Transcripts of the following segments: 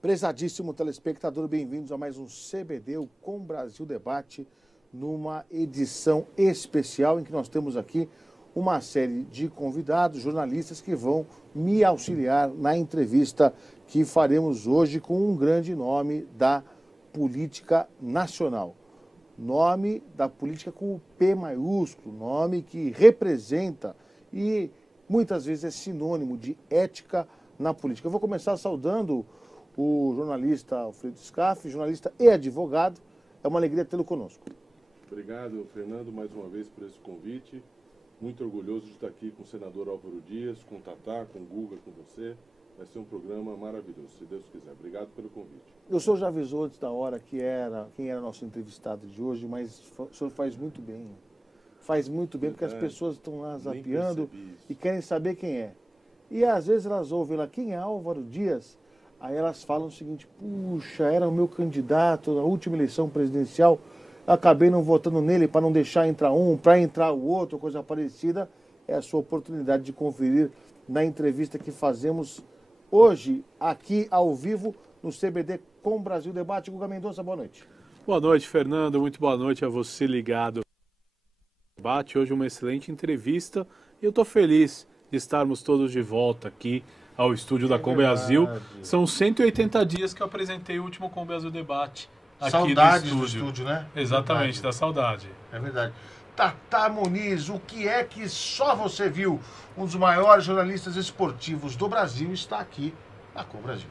Prezadíssimo telespectador, bem-vindos a mais um CBD, o Com Brasil Debate, numa edição especial em que nós temos aqui uma série de convidados, jornalistas que vão me auxiliar na entrevista que faremos hoje com um grande nome da política nacional. Nome da política com o P maiúsculo, nome que representa e muitas vezes é sinônimo de ética na política. Eu vou começar saudando o jornalista Alfredo Scaff, jornalista e advogado. É uma alegria tê-lo conosco. Obrigado, Fernando, mais uma vez por esse convite. Muito orgulhoso de estar aqui com o senador Álvaro Dias, com o Tatá, com o Guga, com você. Vai ser um programa maravilhoso, se Deus quiser. Obrigado pelo convite. O senhor já avisou antes da hora quem era nosso entrevistado de hoje, mas o senhor faz muito bem. Faz muito bem, porque as pessoas estão lá zapeando e querem saber quem é. E às vezes elas ouvem lá, quem é Álvaro Dias? Aí elas falam o seguinte, puxa, era o meu candidato na última eleição presidencial, acabei não votando nele para não deixar entrar um, para entrar o outro, coisa parecida. É a sua oportunidade de conferir na entrevista que fazemos hoje, aqui ao vivo, no CBD Com Brasil Debate. Guga Mendonça, boa noite. Boa noite, Fernando. Muito boa noite a você ligado ao debate. Hoje uma excelente entrevista e eu estou feliz de estarmos todos de volta aqui ao estúdio da Com Brasil. São 180 dias que eu apresentei o último Com Brasil Debate aqui Saudades no do estúdio, né? Exatamente, da saudade. É verdade. Tatá Muniz, o que é que só você viu? Um dos maiores jornalistas esportivos do Brasil está aqui na Com Brasil.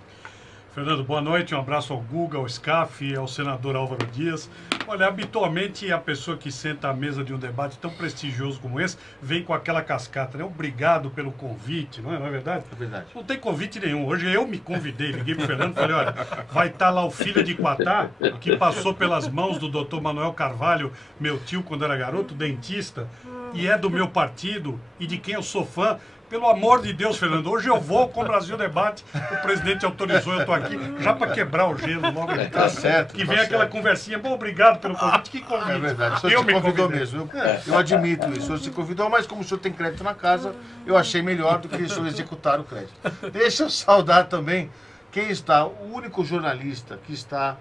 Fernando, boa noite, um abraço ao Guga, ao Scaff, ao senador Álvaro Dias. Olha, habitualmente a pessoa que senta à mesa de um debate tão prestigioso como esse vem com aquela cascata, né? Obrigado pelo convite, não é verdade? É verdade. Não tem convite nenhum. Hoje eu me convidei, liguei pro Fernando e falei, olha, vai estar lá o filho de Quatá, que passou pelas mãos do Dr. Manuel Carvalho, meu tio quando era garoto, dentista, e é do meu partido e de quem eu sou fã. Pelo amor de Deus, Fernando, hoje eu vou com o Brasil Debate, o presidente autorizou, eu estou aqui, já para quebrar o gelo logo. Tá certo. Que vem aquela conversinha, bom, obrigado pelo convite, que convite. É verdade, o senhor se convidou mesmo, eu admito isso, o senhor se convidou, mas como o senhor tem crédito na casa, eu achei melhor do que o senhor executar o crédito. Deixa eu saudar também quem está, o único jornalista que está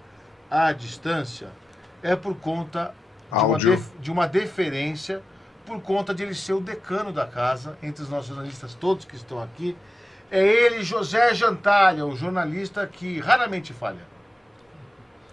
à distância é por conta de uma deferência, por conta de ele ser o decano da casa, entre os nossos jornalistas todos que estão aqui. É ele, José Jantalha, o jornalista que raramente falha.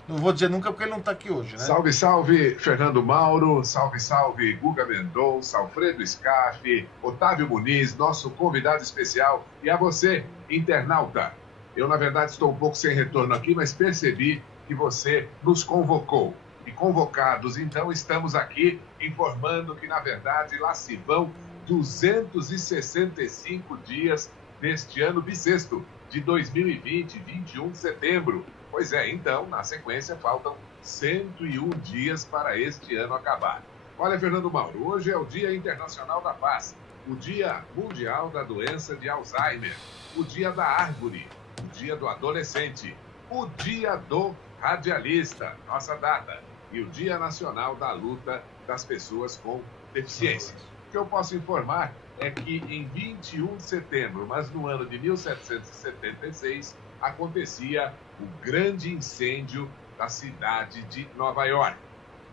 Não vou dizer nunca porque ele não está aqui hoje, né? Salve, salve, Fernando Mauro, salve, salve, Guga Mendonça, Alfredo Scaff, Otávio Muniz, nosso convidado especial, e a você, internauta. Eu, na verdade, estou um pouco sem retorno aqui, mas percebi que você nos convocou. E convocados, então, estamos aqui informando que, na verdade, lá se vão 265 dias deste ano bissexto, de 2020, 21 de setembro. Pois é, então, na sequência, faltam 101 dias para este ano acabar. Olha, Fernando Mauro, hoje é o Dia Internacional da Paz, o Dia Mundial da Doença de Alzheimer, o Dia da Árvore, o Dia do Adolescente, o Dia do Radialista, nossa data, e o Dia Nacional da Luta das Pessoas com Deficiência. O que eu posso informar é que em 21 de setembro, mas no ano de 1776, acontecia o grande incêndio da cidade de Nova York.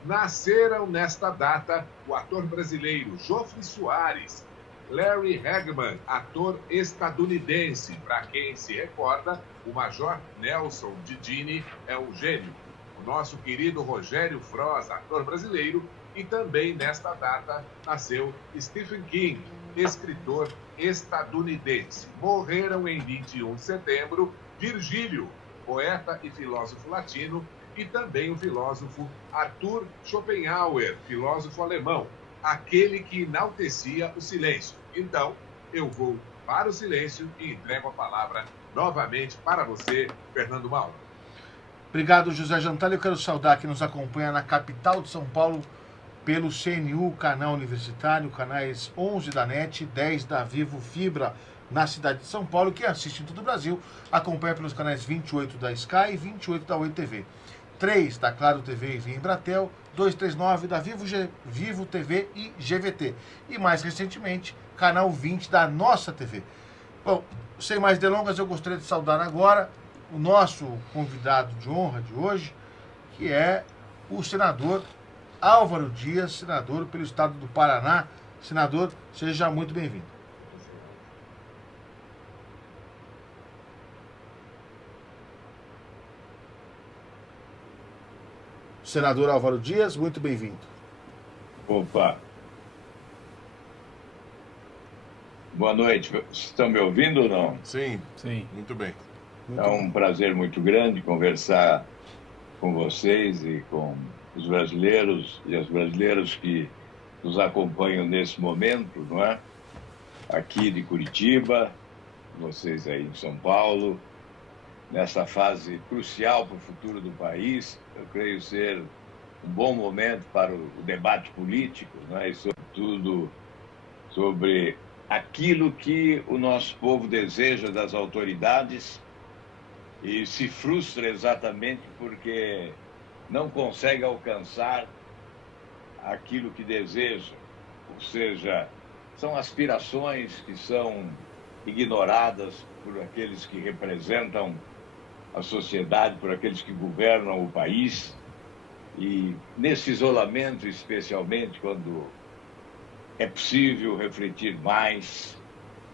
Nasceram nesta data o ator brasileiro Jofre Soares, Larry Hagman, ator estadunidense, para quem se recorda, o Major Nelson Didini é um gênio. O nosso querido Rogério Froz, ator brasileiro, e também nesta data nasceu Stephen King, escritor estadunidense. Morreram em 21 de setembro Virgílio, poeta e filósofo latino, e também o filósofo Arthur Schopenhauer, filósofo alemão, aquele que enaltecia o silêncio. Então, eu vou para o silêncio e entrego a palavra novamente para você, Fernando Mauro. Obrigado, José Jantalha. Eu quero saudar quem nos acompanha na capital de São Paulo pelo CNU, canal universitário, canais 11 da NET, 10 da Vivo Fibra, na cidade de São Paulo. Quem assiste em todo o Brasil, acompanha pelos canais 28 da Sky e 28 da Oi TV. 3 da Claro TV e Via Embratel, 239 da Vivo TV e GVT. E mais recentemente, canal 20 da Nossa TV. Bom, sem mais delongas, eu gostaria de saudar agora o nosso convidado de honra de hoje, que é o senador Álvaro Dias, senador pelo estado do Paraná. Senador, seja muito bem-vindo. Senador Álvaro Dias, muito bem-vindo. Opa. Boa noite. Estão me ouvindo ou não? Sim, Sim. muito bem. É um prazer muito grande conversar com vocês e com os brasileiros e as brasileiras que nos acompanham nesse momento, não é? Aqui de Curitiba, vocês aí em São Paulo, nessa fase crucial para o futuro do país. Eu creio ser um bom momento para o debate político, não é? E sobretudo sobre aquilo que o nosso povo deseja das autoridades e se frustra exatamente porque não consegue alcançar aquilo que deseja. Ou seja, são aspirações que são ignoradas por aqueles que representam a sociedade, por aqueles que governam o país. E nesse isolamento, especialmente quando é possível refletir mais,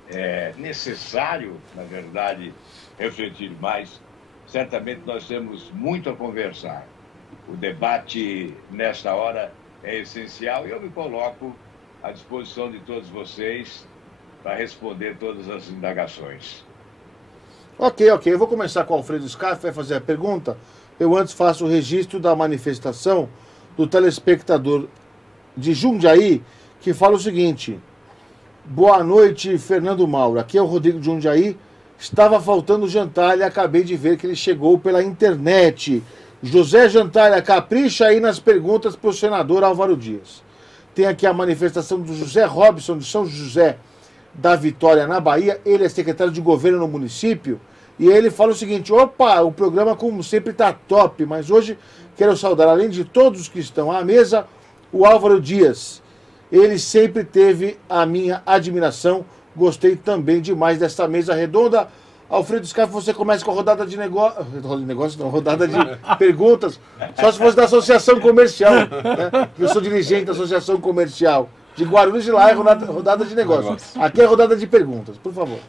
é necessário, na verdade, refletir mais, certamente nós temos muito a conversar. O debate, nesta hora, é essencial e eu me coloco à disposição de todos vocês para responder todas as indagações. Ok. Eu vou começar com o Alfredo Scarfe, vai fazer a pergunta. Eu antes faço o registro da manifestação do telespectador de Jundiaí, que fala o seguinte: boa noite, Fernando Mauro. Aqui é o Rodrigo de Jundiaí. Estava faltando Jantalha e acabei de ver que ele chegou pela internet. José Jantalha, capricha aí nas perguntas para o senador Álvaro Dias. Tem aqui a manifestação do José Robson de São José da Vitória, na Bahia. Ele é secretário de governo no município. E ele fala o seguinte: opa, o programa como sempre está top, mas hoje quero saudar, além de todos que estão à mesa, o Álvaro Dias. Ele sempre teve a minha admiração. Gostei também demais desta mesa redonda. Alfredo Scarfe, você começa com a rodada de rodada de perguntas. Só se fosse da associação comercial, né? Eu sou dirigente da associação comercial de Guarulhos, de lá é rodada de negócios. Aqui é rodada de perguntas, por favor.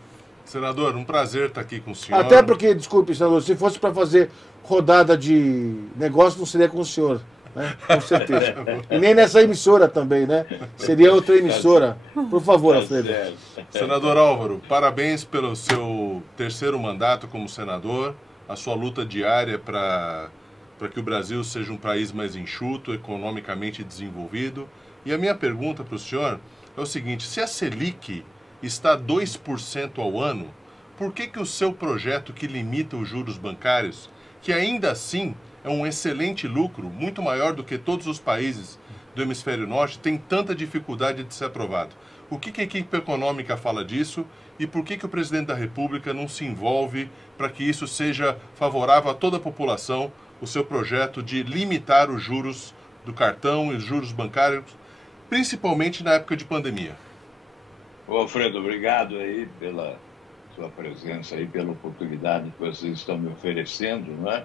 Senador, um prazer estar aqui com o senhor. Até porque, desculpe, senador, se fosse para fazer rodada de negócio, não seria com o senhor, né? Com certeza. E nem nessa emissora também, né? Seria outra emissora. Por favor, Alfredo. Senador Álvaro, parabéns pelo seu terceiro mandato como senador, a sua luta diária para que o Brasil seja um país mais enxuto, economicamente desenvolvido. E a minha pergunta para o senhor é o seguinte: se a Selic está a 2% ao ano, por que o seu projeto que limita os juros bancários, que ainda assim é um excelente lucro, muito maior do que todos os países do hemisfério norte, tem tanta dificuldade de ser aprovado? O que a equipe econômica fala disso e por que o presidente da República não se envolve para que isso seja favorável a toda a população, o seu projeto de limitar os juros do cartão e os juros bancários, principalmente na época de pandemia? Ô, Alfredo, obrigado aí pela sua presença aí, pela oportunidade que vocês estão me oferecendo, não é?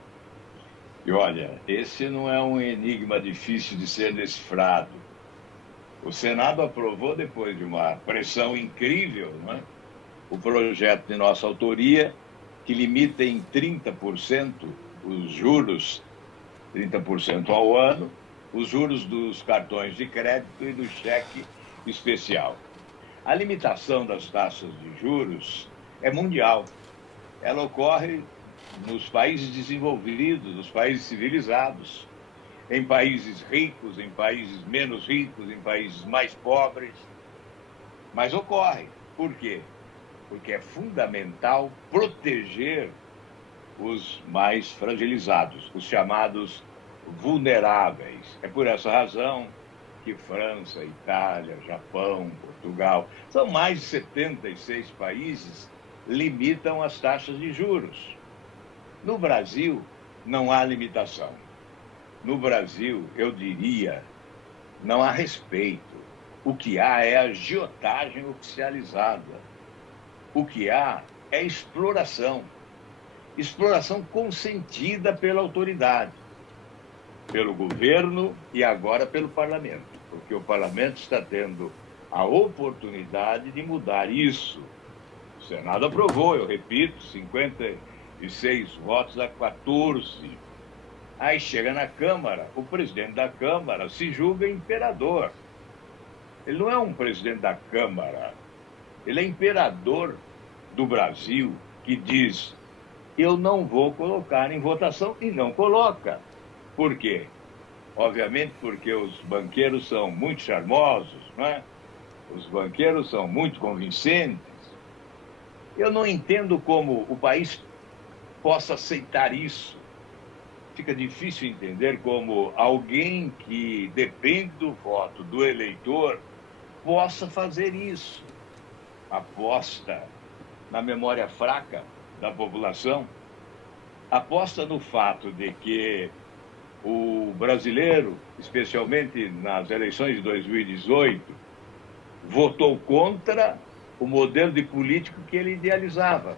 E olha, esse não é um enigma difícil de ser decifrado. O Senado aprovou, depois de uma pressão incrível, não é? O projeto de nossa autoria, que limita em 30% os juros, 30% ao ano, os juros dos cartões de crédito e do cheque especial. A limitação das taxas de juros é mundial. Ela ocorre nos países desenvolvidos, nos países civilizados, em países ricos, em países menos ricos, em países mais pobres. Mas ocorre. Por quê? Porque é fundamental proteger os mais fragilizados, os chamados vulneráveis. É por essa razão que França, Itália, Japão, Portugal, são mais de 76 países, limitam as taxas de juros. No Brasil, não há limitação. No Brasil, eu diria, não há respeito. O que há é agiotagem oficializada. O que há é exploração. exploração consentida pela autoridade, pelo governo e agora pelo parlamento, porque o parlamento está tendo a oportunidade de mudar isso. O Senado aprovou, eu repito, 56 votos a 14. Aí chega na Câmara, o presidente da Câmara se julga imperador. Ele não é um presidente da Câmara, ele é imperador do Brasil, que diz: eu não vou colocar em votação, e não coloca. Por quê? Obviamente porque os banqueiros são muito charmosos, não é? Os banqueiros são muito convincentes. Eu não entendo como o país possa aceitar isso. Fica difícil entender como alguém que depende do voto do eleitor possa fazer isso. Aposta na memória fraca da população, aposta no fato de que o brasileiro, especialmente nas eleições de 2018, votou contra o modelo de político que ele idealizava.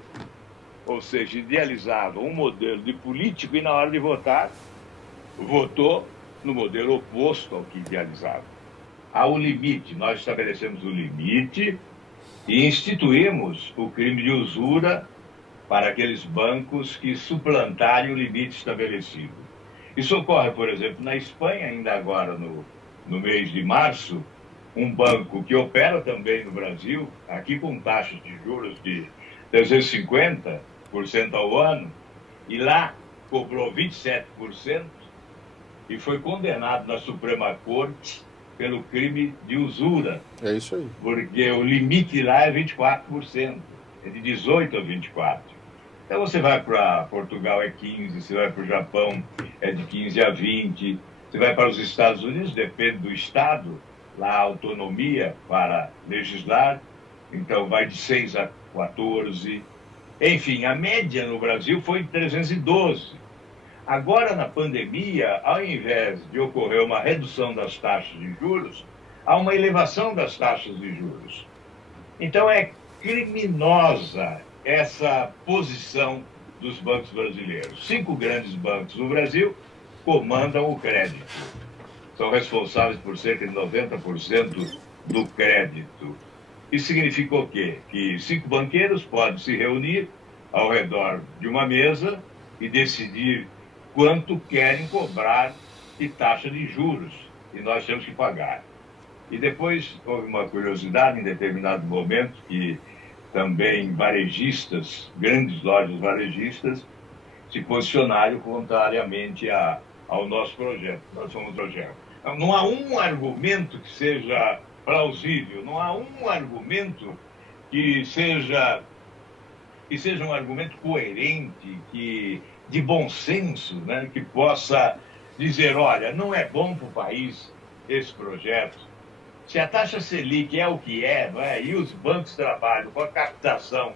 Ou seja, idealizava um modelo de político e, na hora de votar, votou no modelo oposto ao que idealizava. Há um limite, nós estabelecemos o limite e instituímos o crime de usura para aqueles bancos que suplantarem o limite estabelecido. Isso ocorre, por exemplo, na Espanha, ainda agora no mês de março, um banco que opera também no Brasil, aqui com taxas de juros de 350% ao ano, e lá cobrou 27% e foi condenado na Suprema Corte pelo crime de usura. É isso aí. Porque o limite lá é 24%, é de 18% a 24%. Então você vai para Portugal é 15%, você vai para o Japão é de 15% a 20%, você vai para os Estados Unidos, depende do estado, lá há autonomia para legislar, então vai de 6% a 14%. Enfim, a média no Brasil foi de 312%. Agora, na pandemia, ao invés de ocorrer uma redução das taxas de juros, há uma elevação das taxas de juros. Então, é criminosa essa posição dos bancos brasileiros. 5 grandes bancos no Brasil comandam o crédito. São responsáveis por cerca de 90% do crédito. Isso significa o quê? Que 5 banqueiros podem se reunir ao redor de uma mesa e decidir quanto querem cobrar de taxa de juros, e nós temos que pagar. E depois houve uma curiosidade em determinado momento que também varejistas, grandes lojas varejistas, se posicionaram contrariamente ao nosso projeto. Nós somos um projeto. Não há um argumento que seja plausível, não há um argumento que seja um argumento coerente, de bom senso, né, que possa dizer, olha, não é bom para o país esse projeto. Se a taxa Selic é o que é, não é? E os bancos trabalham com a captação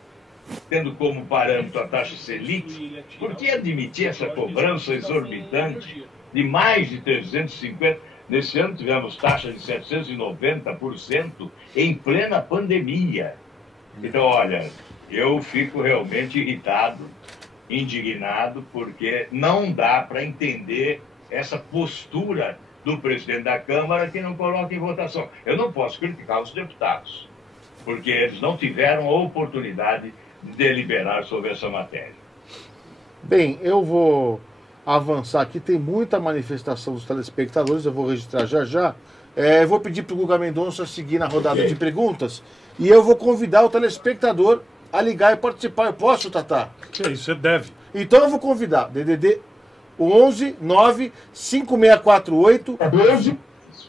tendo como parâmetro a taxa Selic, por que admitir essa cobrança exorbitante de mais de 350%? Nesse ano tivemos taxa de 790% em plena pandemia. Então, olha, eu fico realmente irritado, indignado, porque não dá para entender essa postura do presidente da Câmara que não coloca em votação. Eu não posso criticar os deputados, porque eles não tiveram a oportunidade de deliberar sobre essa matéria. Bem, eu vou avançar aqui, tem muita manifestação dos telespectadores, eu vou registrar já já. Eu vou pedir para o Guga Mendonça seguir na rodada de perguntas e eu vou convidar o telespectador a ligar e participar. Eu posso, Tatá? Que isso, você deve. Então eu vou convidar, DDD 11 9 5648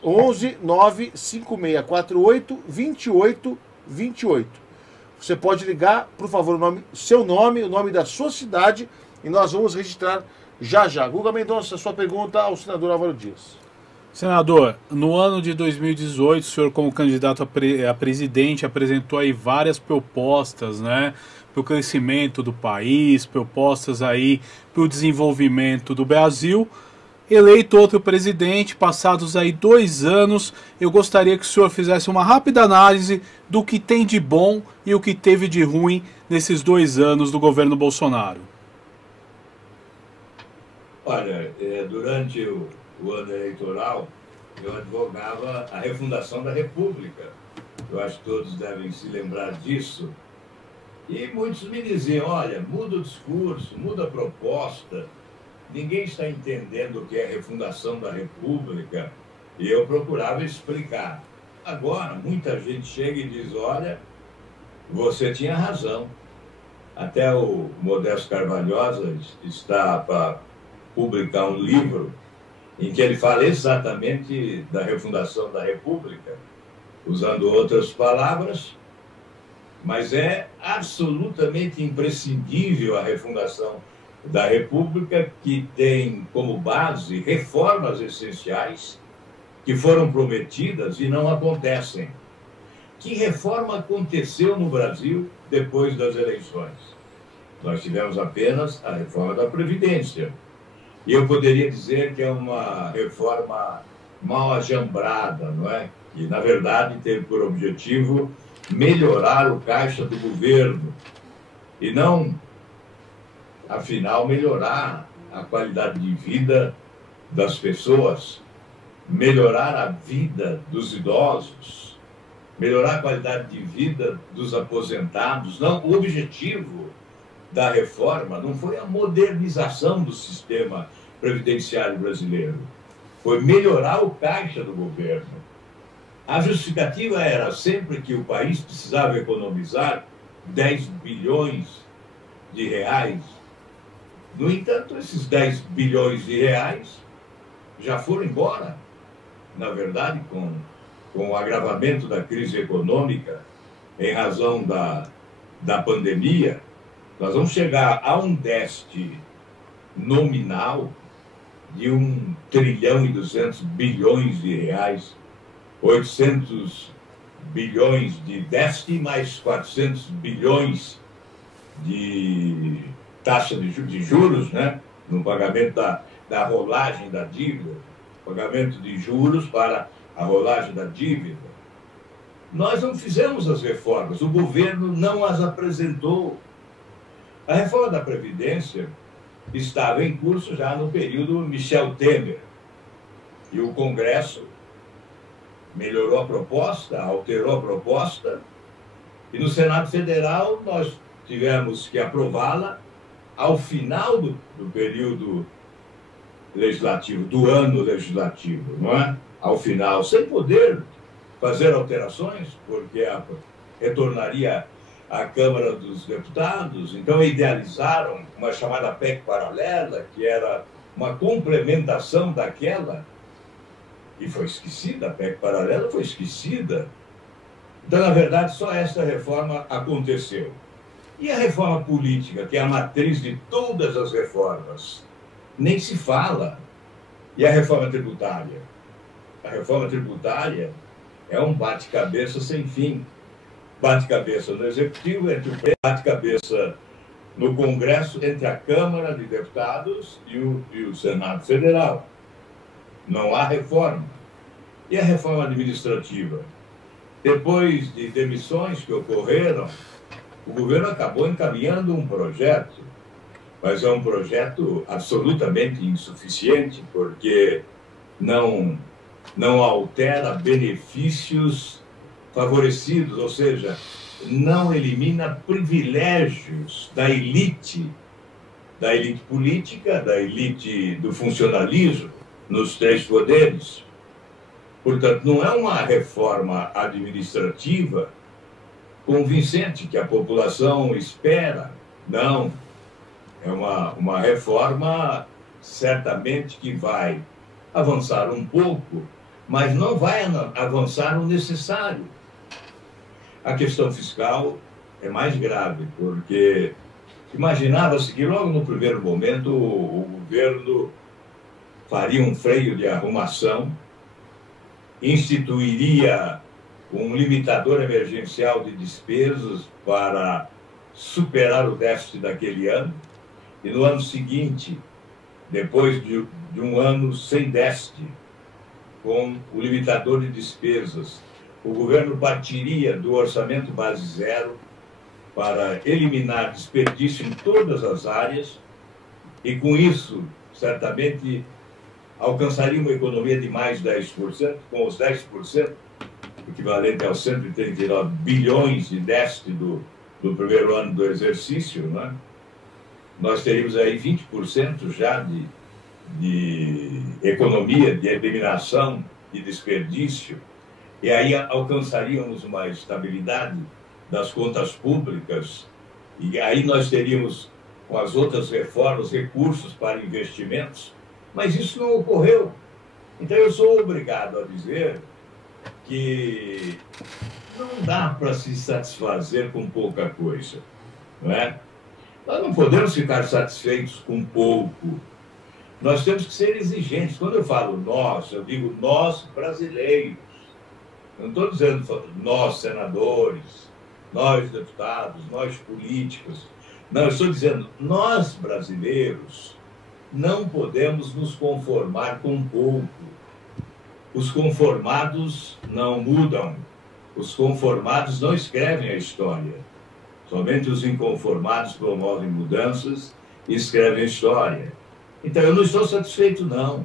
11 9 5648 2828. Você pode ligar, por favor, seu nome, o nome da sua cidade e nós vamos registrar já já. Guga Mendonça, sua pergunta ao senador Álvaro Dias. Senador, no ano de 2018, o senhor como candidato a presidente apresentou aí várias propostas, né, para o crescimento do país, propostas aí para o desenvolvimento do Brasil. Eleito outro presidente, passados aí 2 anos, eu gostaria que o senhor fizesse uma rápida análise do que tem de bom e o que teve de ruim nesses 2 anos do governo Bolsonaro. Olha, durante o ano eleitoral, eu advogava a refundação da República. Eu acho que todos devem se lembrar disso. E muitos me diziam, olha, muda o discurso, muda a proposta, ninguém está entendendo o que é refundação da República. E eu procurava explicar. Agora, muita gente chega e diz, olha, você tinha razão. Até o Modesto Carvalhosa está para publicar um livro em que ele fala exatamente da refundação da República, usando outras palavras, mas é absolutamente imprescindível a refundação da República, que tem como base reformas essenciais que foram prometidas e não acontecem. Que reforma aconteceu no Brasil depois das eleições? Nós tivemos apenas a reforma da Previdência. E eu poderia dizer que é uma reforma mal ajambrada, não é? Que, na verdade, teve por objetivo melhorar o caixa do governo e não, afinal, melhorar a qualidade de vida das pessoas, melhorar a vida dos idosos, melhorar a qualidade de vida dos aposentados. Não, o objetivo da reforma não foi a modernização do sistema previdenciário brasileiro, foi melhorar o caixa do governo. A justificativa era sempre que o país precisava economizar 10 bilhões de reais. No entanto, esses 10 bilhões de reais já foram embora. Na verdade, com o agravamento da crise econômica, em razão da pandemia, nós vamos chegar a um déficit nominal de 1 trilhão e 200 bilhões de reais, 800 bilhões de déficit mais 400 bilhões de taxa de juros, né? No pagamento da rolagem da dívida, pagamento de juros para a rolagem da dívida. Nós não fizemos as reformas, o governo não as apresentou. A reforma da Previdência estava em curso já no período Michel Temer. E o Congresso melhorou a proposta, alterou a proposta, e no Senado Federal nós tivemos que aprová-la ao final do período legislativo, do ano legislativo, não é? Ao final, sem poder fazer alterações, porque retornaria à Câmara dos Deputados. Então idealizaram uma chamada PEC paralela, que era uma complementação daquela, e foi esquecida, a PEC paralela foi esquecida. Então, na verdade, só essa reforma aconteceu. E a reforma política, que é a matriz de todas as reformas, nem se fala. E a reforma tributária? A reforma tributária é um bate-cabeça sem fim. Bate-cabeça no Executivo, bate-cabeça no Congresso, entre a Câmara de Deputados e o Senado Federal. Não há reforma. E a reforma administrativa? Depois de demissões que ocorreram, o governo acabou encaminhando um projeto, mas é um projeto absolutamente insuficiente, porque não altera benefícios favorecidos, ou seja, não elimina privilégios da elite política, da elite do funcionalismo, nos 3 poderes. Portanto, não é uma reforma administrativa convincente que a população espera. Não. É uma reforma certamente que vai avançar um pouco, mas não vai avançar o necessário. A questão fiscal é mais grave, porque imaginava-se que logo no primeiro momento o governo faria um freio de arrumação, instituiria um limitador emergencial de despesas para superar o déficit daquele ano, e no ano seguinte, depois de um ano sem déficit, com o limitador de despesas, o governo partiria do orçamento base zero para eliminar desperdício em todas as áreas e, com isso, certamente alcançaria uma economia de mais 10%, com os 10%, equivalente aos 139 bilhões de déficit do primeiro ano do exercício, né? Nós teríamos aí 20% já de economia, de eliminação de desperdício, e aí alcançaríamos uma estabilidade das contas públicas, e aí nós teríamos, com as outras reformas, recursos para investimentos, mas isso não ocorreu. Então eu sou obrigado a dizer que não dá para se satisfazer com pouca coisa, não é? Nós não podemos ficar satisfeitos com pouco. Nós temos que ser exigentes. Quando eu falo nós, eu digo nós brasileiros. Não estou dizendo nós senadores, nós deputados, nós políticos. Não, eu estou dizendo nós brasileiros não podemos nos conformar com pouco. Os conformados não mudam. Os conformados não escrevem a história. Somente os inconformados promovem mudanças e escrevem a história. Então, eu não estou satisfeito, não.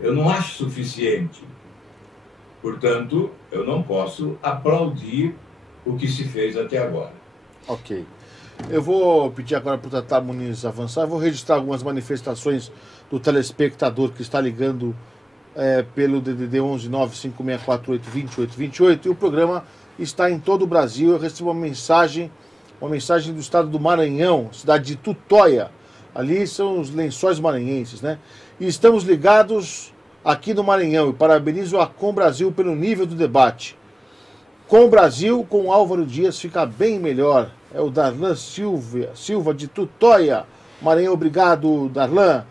Eu não acho suficiente. Portanto, eu não posso aplaudir o que se fez até agora. Ok. Eu vou pedir agora para o Tata Muniz avançar. Eu vou registrar algumas manifestações do telespectador que está ligando pelo DDD 11 95648 2828. E o programa está em todo o Brasil. Eu recebo uma mensagem do estado do Maranhão, cidade de Tutóia. Ali são os Lençóis Maranhenses, né? E estamos ligados aqui no Maranhão. E parabenizo a Com Brasil pelo nível do debate. Com Brasil, com Álvaro Dias, fica bem melhor. É o Darlan Silva de Tutóia. Maranhão, obrigado, Darlan.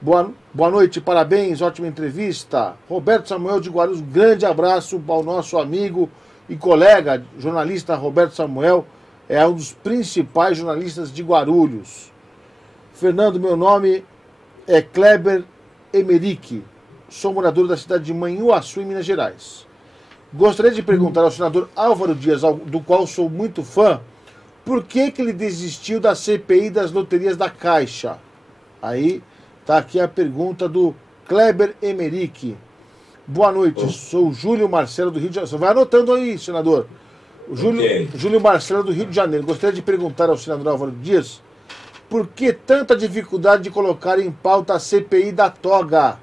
Boa noite, parabéns, ótima entrevista. Roberto Samuel de Guarulhos, grande abraço ao nosso amigo e colega, jornalista Roberto Samuel. É um dos principais jornalistas de Guarulhos. Fernando, meu nome é Kleber Emerick. Sou morador da cidade de Manhuaçu, em Minas Gerais. Gostaria de perguntar ao senador Álvaro Dias, do qual sou muito fã, por que ele desistiu da CPI das loterias da Caixa? Aí está aqui a pergunta do Kleber Emerick. Boa noite, sou o Júlio Marcelo do Rio de Janeiro. Você vai anotando aí, senador. Júlio Marcelo do Rio de Janeiro. Gostaria de perguntar ao senador Álvaro Dias por que tanta dificuldade de colocar em pauta a CPI da toga?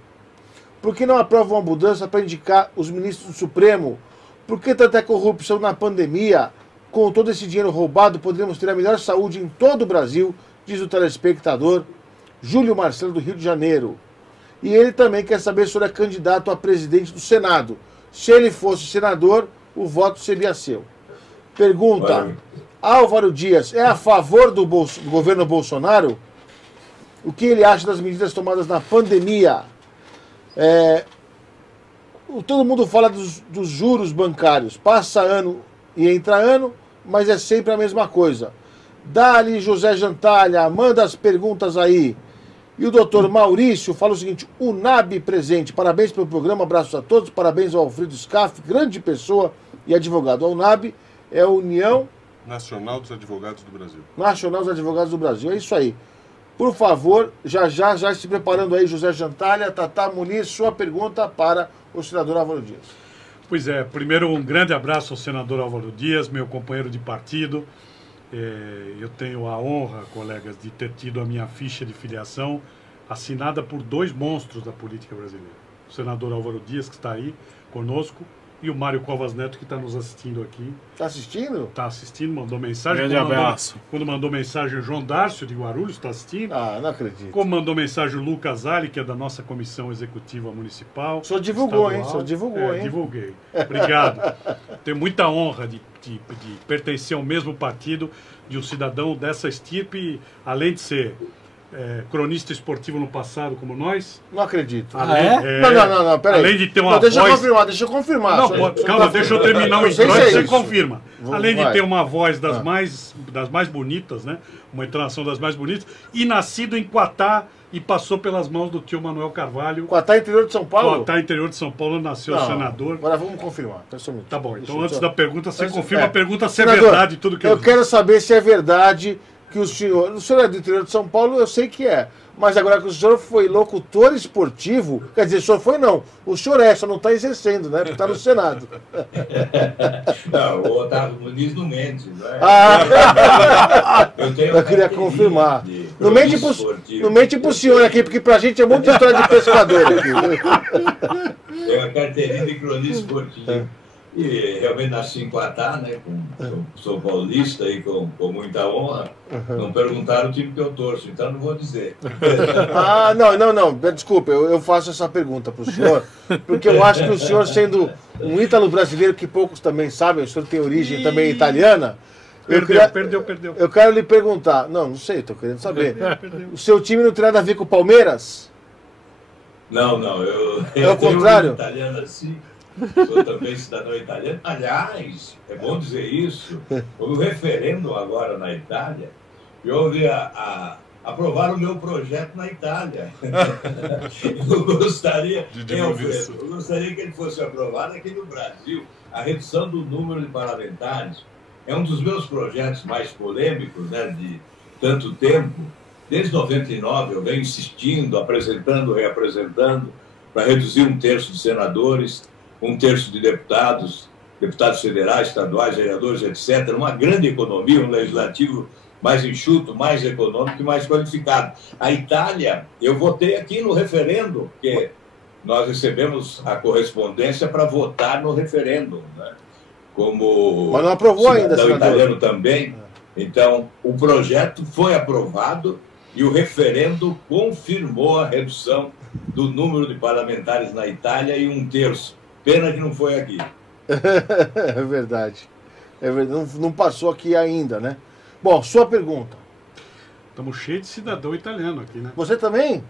Por que não aprova uma mudança para indicar os ministros do Supremo? Por que tanta corrupção na pandemia? Com todo esse dinheiro roubado, poderíamos ter a melhor saúde em todo o Brasil, diz o telespectador Júlio Marcelo do Rio de Janeiro. E ele também quer saber se ele é candidato a presidente do Senado. Se ele fosse senador, o voto seria seu. Pergunta, Álvaro Dias, é a favor do governo Bolsonaro? O que ele acha das medidas tomadas na pandemia? Todo mundo fala dos juros bancários. Passa ano e entra ano, mas é sempre a mesma coisa. Dá-lhe José Jantalha, manda as perguntas aí. E o doutor Maurício fala o seguinte, UNAB presente, parabéns pelo programa, abraços a todos, parabéns ao Alfredo Scaff, grande pessoa e advogado. A UNAB é a União Nacional dos Advogados do Brasil. Nacional dos Advogados do Brasil, é isso aí. Por favor, já se preparando aí, José Jantalha, Tata Muniz, sua pergunta para o senador Álvaro Dias. Pois é, primeiro um grande abraço ao senador Álvaro Dias, meu companheiro de partido. Eu tenho a honra, colegas, de ter tido a minha ficha de filiação assinada por dois monstros da política brasileira. O senador Álvaro Dias, que está aí conosco, e o Mário Covas Neto, que está nos assistindo aqui. Está assistindo? Está assistindo, mandou mensagem. Grande abraço. Quando mandou mensagem o João Dárcio, de Guarulhos, está assistindo. Ah, não acredito. Como mandou mensagem o Lucas Ali, que é da nossa Comissão Executiva Municipal. O senhor divulgou, estadual. hein? O senhor divulgou, hein? Divulguei. Obrigado. Tenho muita honra de pertencer ao mesmo partido de um cidadão dessa estirpe, além de ser cronista esportivo no passado, como nós. Não acredito. Não, peraí. Além de ter uma deixa voz... Deixa eu confirmar. Não, calma, deixa eu terminar o introito, você confirma. Além de ter uma voz das mais bonitas, né? Uma entonação das mais bonitas, e nascido em Quatá e passou pelas mãos do tio Manuel Carvalho. Quatá, interior de São Paulo? Quatá, interior de São Paulo, nasceu senador. Agora vamos confirmar. Tá bom, então antes da pergunta, você confirma a pergunta se senador, é verdade tudo que eu quero saber se é verdade que o senhor é do interior de São Paulo, eu sei que é, Mas agora que o senhor foi locutor esportivo, quer dizer, o senhor foi não, o senhor só não está exercendo, né? Porque está no Senado. Não, o Otávio Muniz não mente, não é? Eu queria confirmar. Não mente pro senhor aqui, porque pra gente é muita história de pescador aqui. Tenho a carteirinha de cronista esportivo. E realmente nasci em Quatá, né? Sou paulista e com muita honra. Não perguntaram o time que eu torço, então não vou dizer. Não. Desculpa, eu faço essa pergunta para o senhor, porque eu acho que o senhor, sendo um ítalo brasileiro que poucos também sabem, o senhor tem origem também italiana. Perdeu. Eu quero lhe perguntar. Não sei, estou querendo saber. O seu time não tem nada a ver com o Palmeiras? Não. É o contrário? Italiano assim. Sou também cidadão italiano. Aliás, é bom dizer isso, houve um referendo agora na Itália e houve aprovar o meu projeto na Itália. Eu gostaria que ele fosse aprovado aqui no Brasil. A redução do número de parlamentares é um dos meus projetos mais polêmicos, né, de tanto tempo. Desde 99 eu venho insistindo, apresentando, reapresentando, para reduzir 1/3 de senadores, 1/3 de deputados federais, estaduais, vereadores, etc. Uma grande economia, um legislativo mais enxuto, mais econômico e mais qualificado. A Itália, eu votei aqui no referendo, porque nós recebemos a correspondência para votar no referendo, né? Mas não aprovou ainda, senador italiano também. Então, o projeto foi aprovado e o referendo confirmou a redução do número de parlamentares na Itália em 1/3. Pena que não foi aqui. É verdade. Não passou aqui ainda, né? Bom, sua pergunta. Estamos cheios de cidadão italiano aqui, né? Você também?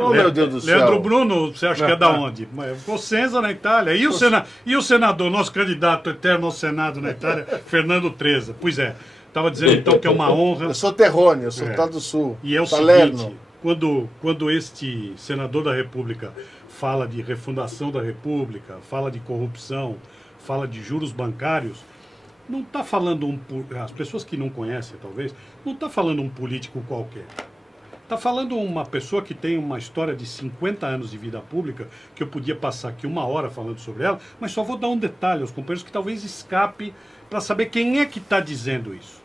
Oh, meu Deus do céu. Leandro Bruno, você acha que é da onde? Cosenza, na Itália. E o senador, nosso candidato eterno ao Senado na Itália, Fernando Treza. Pois é, estava dizendo então que é uma honra. Eu sou terrôneo, eu sou do Sul. E é o seguinte, quando este senador da República fala de refundação da República, fala de corrupção, fala de juros bancários, não está falando as pessoas que não conhecem, talvez, não está falando um político qualquer. Está falando uma pessoa que tem uma história de 50 anos de vida pública, que eu podia passar aqui 1 hora falando sobre ela, mas só vou dar um detalhe aos companheiros que talvez escape para saber quem é que está dizendo isso.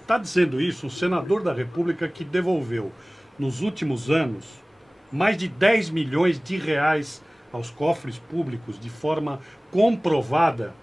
Está dizendo isso um senador da República que devolveu, nos últimos anos, mais de 10 milhões de reais aos cofres públicos de forma comprovada,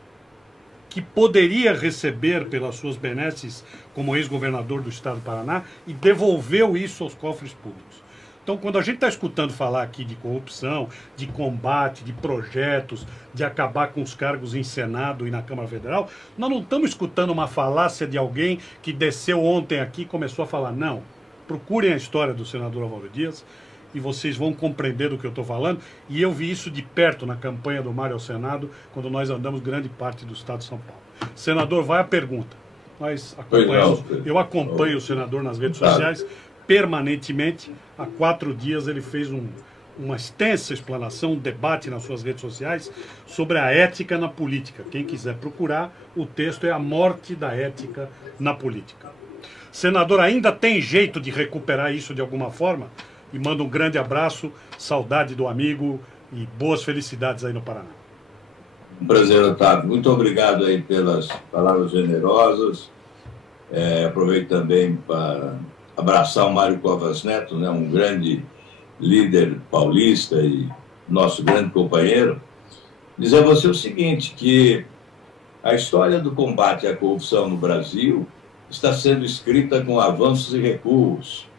que poderia receber pelas suas benesses como ex-governador do estado do Paraná, e devolveu isso aos cofres públicos. Então, quando a gente está escutando falar aqui de corrupção, de combate, de projetos, de acabar com os cargos em Senado e na Câmara Federal, nós não estamos escutando uma falácia de alguém que desceu ontem aqui e começou a falar. Não. Procurem a história do senador Álvaro Dias e vocês vão compreender do que eu estou falando. E eu vi isso de perto na campanha do Mário ao Senado, quando nós andamos grande parte do estado de São Paulo. Senador, vai a pergunta. Eu acompanho o senador nas redes sociais permanentemente. Há 4 dias ele fez uma extensa explanação, um debate nas suas redes sociais sobre a ética na política. Quem quiser procurar, o texto é A Morte da Ética na Política. Senador, ainda tem jeito de recuperar isso de alguma forma? E manda um grande abraço, saudade do amigo e boas felicidades aí no Paraná. Um prazer, Otávio. Muito obrigado aí pelas palavras generosas. Aproveito também para abraçar o Mário Covas Neto, né, um grande líder paulista e nosso grande companheiro. Dizer a você o seguinte, que a história do combate à corrupção no Brasil está sendo escrita com avanços e recuos.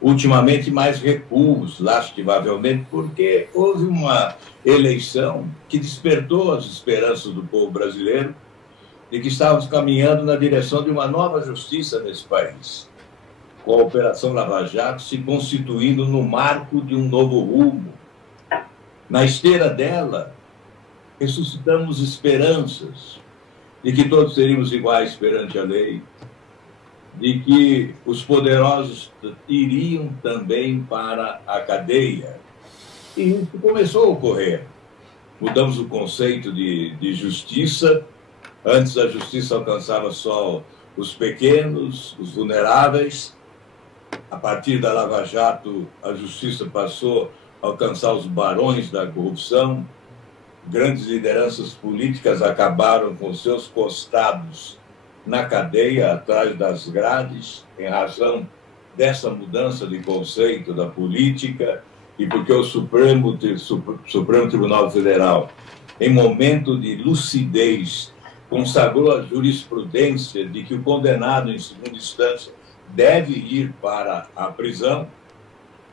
Ultimamente, mais recuos, lastimavelmente, porque houve uma eleição que despertou as esperanças do povo brasileiro de que estávamos caminhando na direção de uma nova justiça nesse país, com a Operação Lava Jato se constituindo no marco de um novo rumo. Na esteira dela, ressuscitamos esperanças de que todos seríamos iguais perante a lei, de que os poderosos iriam também para a cadeia. E isso começou a ocorrer. Mudamos o conceito de justiça. Antes a justiça alcançava só os pequenos, os vulneráveis. A partir da Lava Jato, a justiça passou a alcançar os barões da corrupção. Grandes lideranças políticas acabaram com seus costados na cadeia, atrás das grades, em razão dessa mudança de conceito da política e porque o Supremo Tribunal Federal, em momento de lucidez, consagrou a jurisprudência de que o condenado em segunda instância deve ir para a prisão,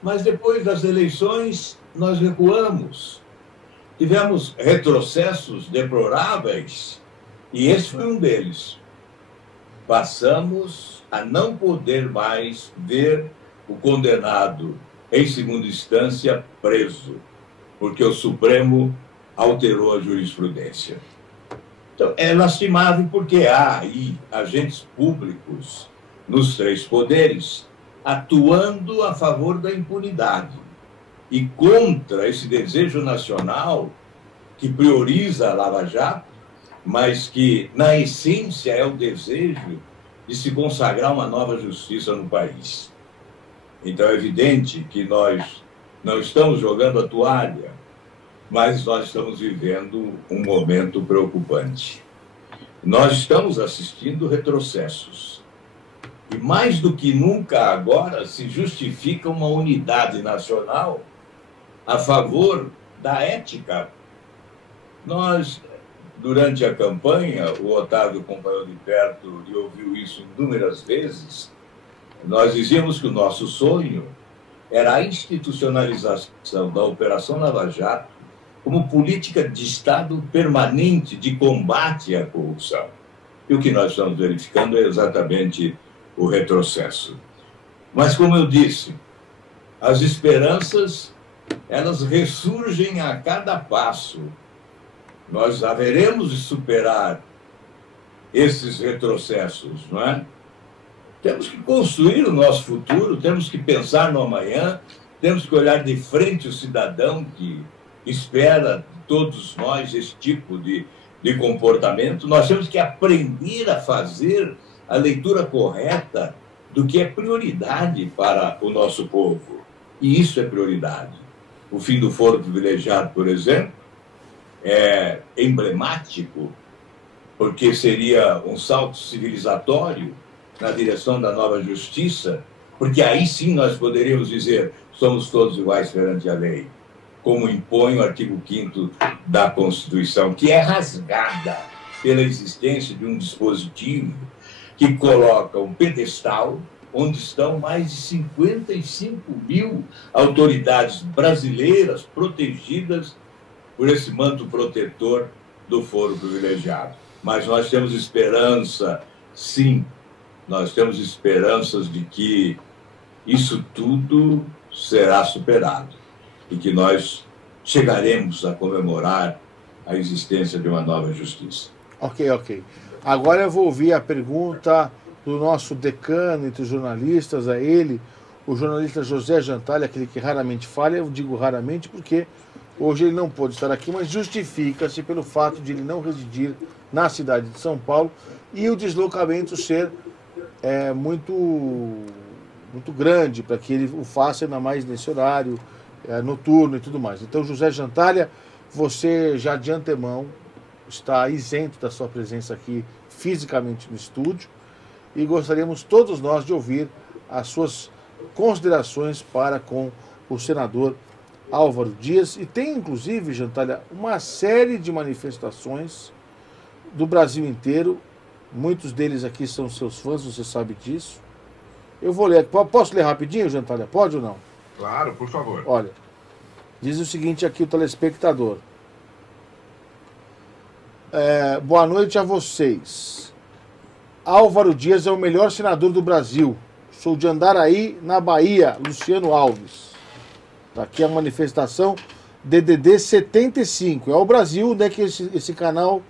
mas depois das eleições nós recuamos. Tivemos retrocessos deploráveis e esse foi um deles. Passamos a não poder mais ver o condenado em segunda instância preso, porque o Supremo alterou a jurisprudência. Então, é lastimável porque há aí agentes públicos nos três poderes atuando a favor da impunidade e contra esse desejo nacional que prioriza a Lava Jato, mas que, na essência, é o desejo de se consagrar uma nova justiça no país. Então, é evidente que nós não estamos jogando a toalha, mas nós estamos vivendo um momento preocupante. Nós estamos assistindo retrocessos. E, mais do que nunca agora, se justifica uma unidade nacional a favor da ética. Nós, durante a campanha, o Otávio acompanhou de perto e ouviu isso inúmeras vezes, nós dizíamos que o nosso sonho era a institucionalização da Operação Lava Jato como política de Estado permanente de combate à corrupção. E o que nós estamos verificando é exatamente o retrocesso. Mas, como eu disse, as esperanças, elas ressurgem a cada passo. Nós haveremos de superar esses retrocessos, não é? Temos que construir o nosso futuro, temos que pensar no amanhã, temos que olhar de frente o cidadão que espera de todos nós esse tipo de comportamento. Nós temos que aprender a fazer a leitura correta do que é prioridade para o nosso povo. E isso é prioridade. O fim do foro privilegiado, por exemplo, é emblemático, porque seria um salto civilizatório na direção da nova justiça, porque aí sim nós poderíamos dizer somos todos iguais perante a lei, como impõe o artigo 5º da Constituição, que é rasgada pela existência de um dispositivo que coloca um pedestal onde estão mais de 55 mil autoridades brasileiras protegidas por esse manto protetor do foro privilegiado. Mas nós temos esperança, sim, nós temos esperanças de que isso tudo será superado e que nós chegaremos a comemorar a existência de uma nova justiça. Ok. Agora eu vou ouvir a pergunta do nosso decano entre os jornalistas, a ele, o jornalista José Jantalha, aquele que raramente falha. Eu digo raramente porque hoje ele não pôde estar aqui, mas justifica-se pelo fato de ele não residir na cidade de São Paulo e o deslocamento ser muito grande para que ele o faça ainda mais nesse horário noturno e tudo mais. Então, José Jantalha, você já de antemão está isento da sua presença aqui fisicamente no estúdio e gostaríamos todos nós de ouvir as suas considerações para com o senador Álvaro Dias. E tem, inclusive, Jantalha, uma série de manifestações do Brasil inteiro. Muitos deles aqui são seus fãs, você sabe disso. Eu vou ler. Posso ler rapidinho, Jantalha? Pode ou não? Claro, por favor. Olha, diz o seguinte aqui o telespectador. Boa noite a vocês. Álvaro Dias é o melhor senador do Brasil. Sou de Andaraí, na Bahia, Luciano Alves. Tá aqui a manifestação DDD 75. É o Brasil, né, que esse canal,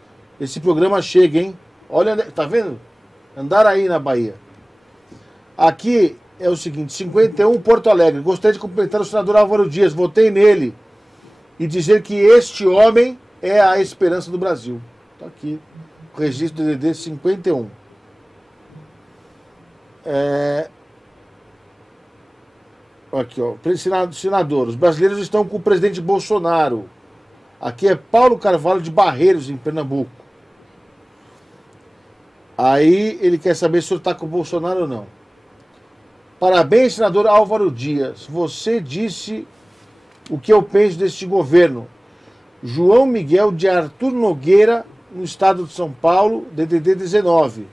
esse programa chega, hein? Olha, tá vendo? Andaraí, na Bahia. Aqui é o seguinte, 51, Porto Alegre. Gostaria de cumprimentar o senador Álvaro Dias. Votei nele e dizer que este homem é a esperança do Brasil. Tá aqui o registro DDD 51. Aqui, ó. Senador, os brasileiros estão com o presidente Bolsonaro. Aqui é Paulo Carvalho de Barreiros, em Pernambuco. Aí ele quer saber se o senhor está com o Bolsonaro ou não. Parabéns, senador Álvaro Dias. Você disse o que eu penso deste governo. João Miguel de Arthur Nogueira, no estado de São Paulo, DDD 19.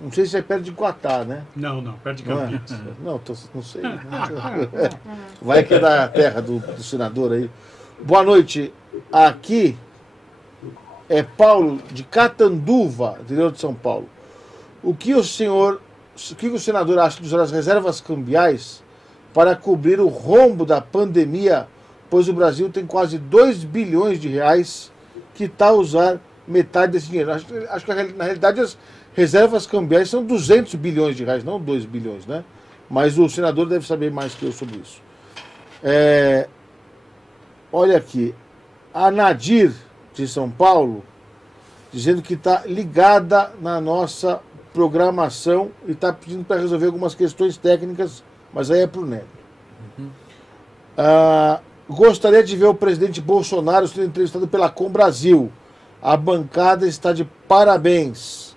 Não sei se é perto de Quatá, né? Não, perto de Campinas. Não, não sei. Vai que é da terra do senador aí. Boa noite. Aqui é Paulo de Catanduva, interior de São Paulo. O que o senador acha das reservas cambiais para cobrir o rombo da pandemia, pois o Brasil tem quase 2 bilhões de reais que está a usar metade desse dinheiro? Acho que na realidade as reservas cambiais são 200 bilhões de reais, não 2 bilhões, né? Mas o senador deve saber mais que eu sobre isso. Olha aqui, a Nadir, de São Paulo, dizendo que está ligada na nossa programação e está pedindo para resolver algumas questões técnicas, mas aí é para o Neto. Gostaria de ver o presidente Bolsonaro sendo entrevistado pela Com Brasil. A bancada está de parabéns.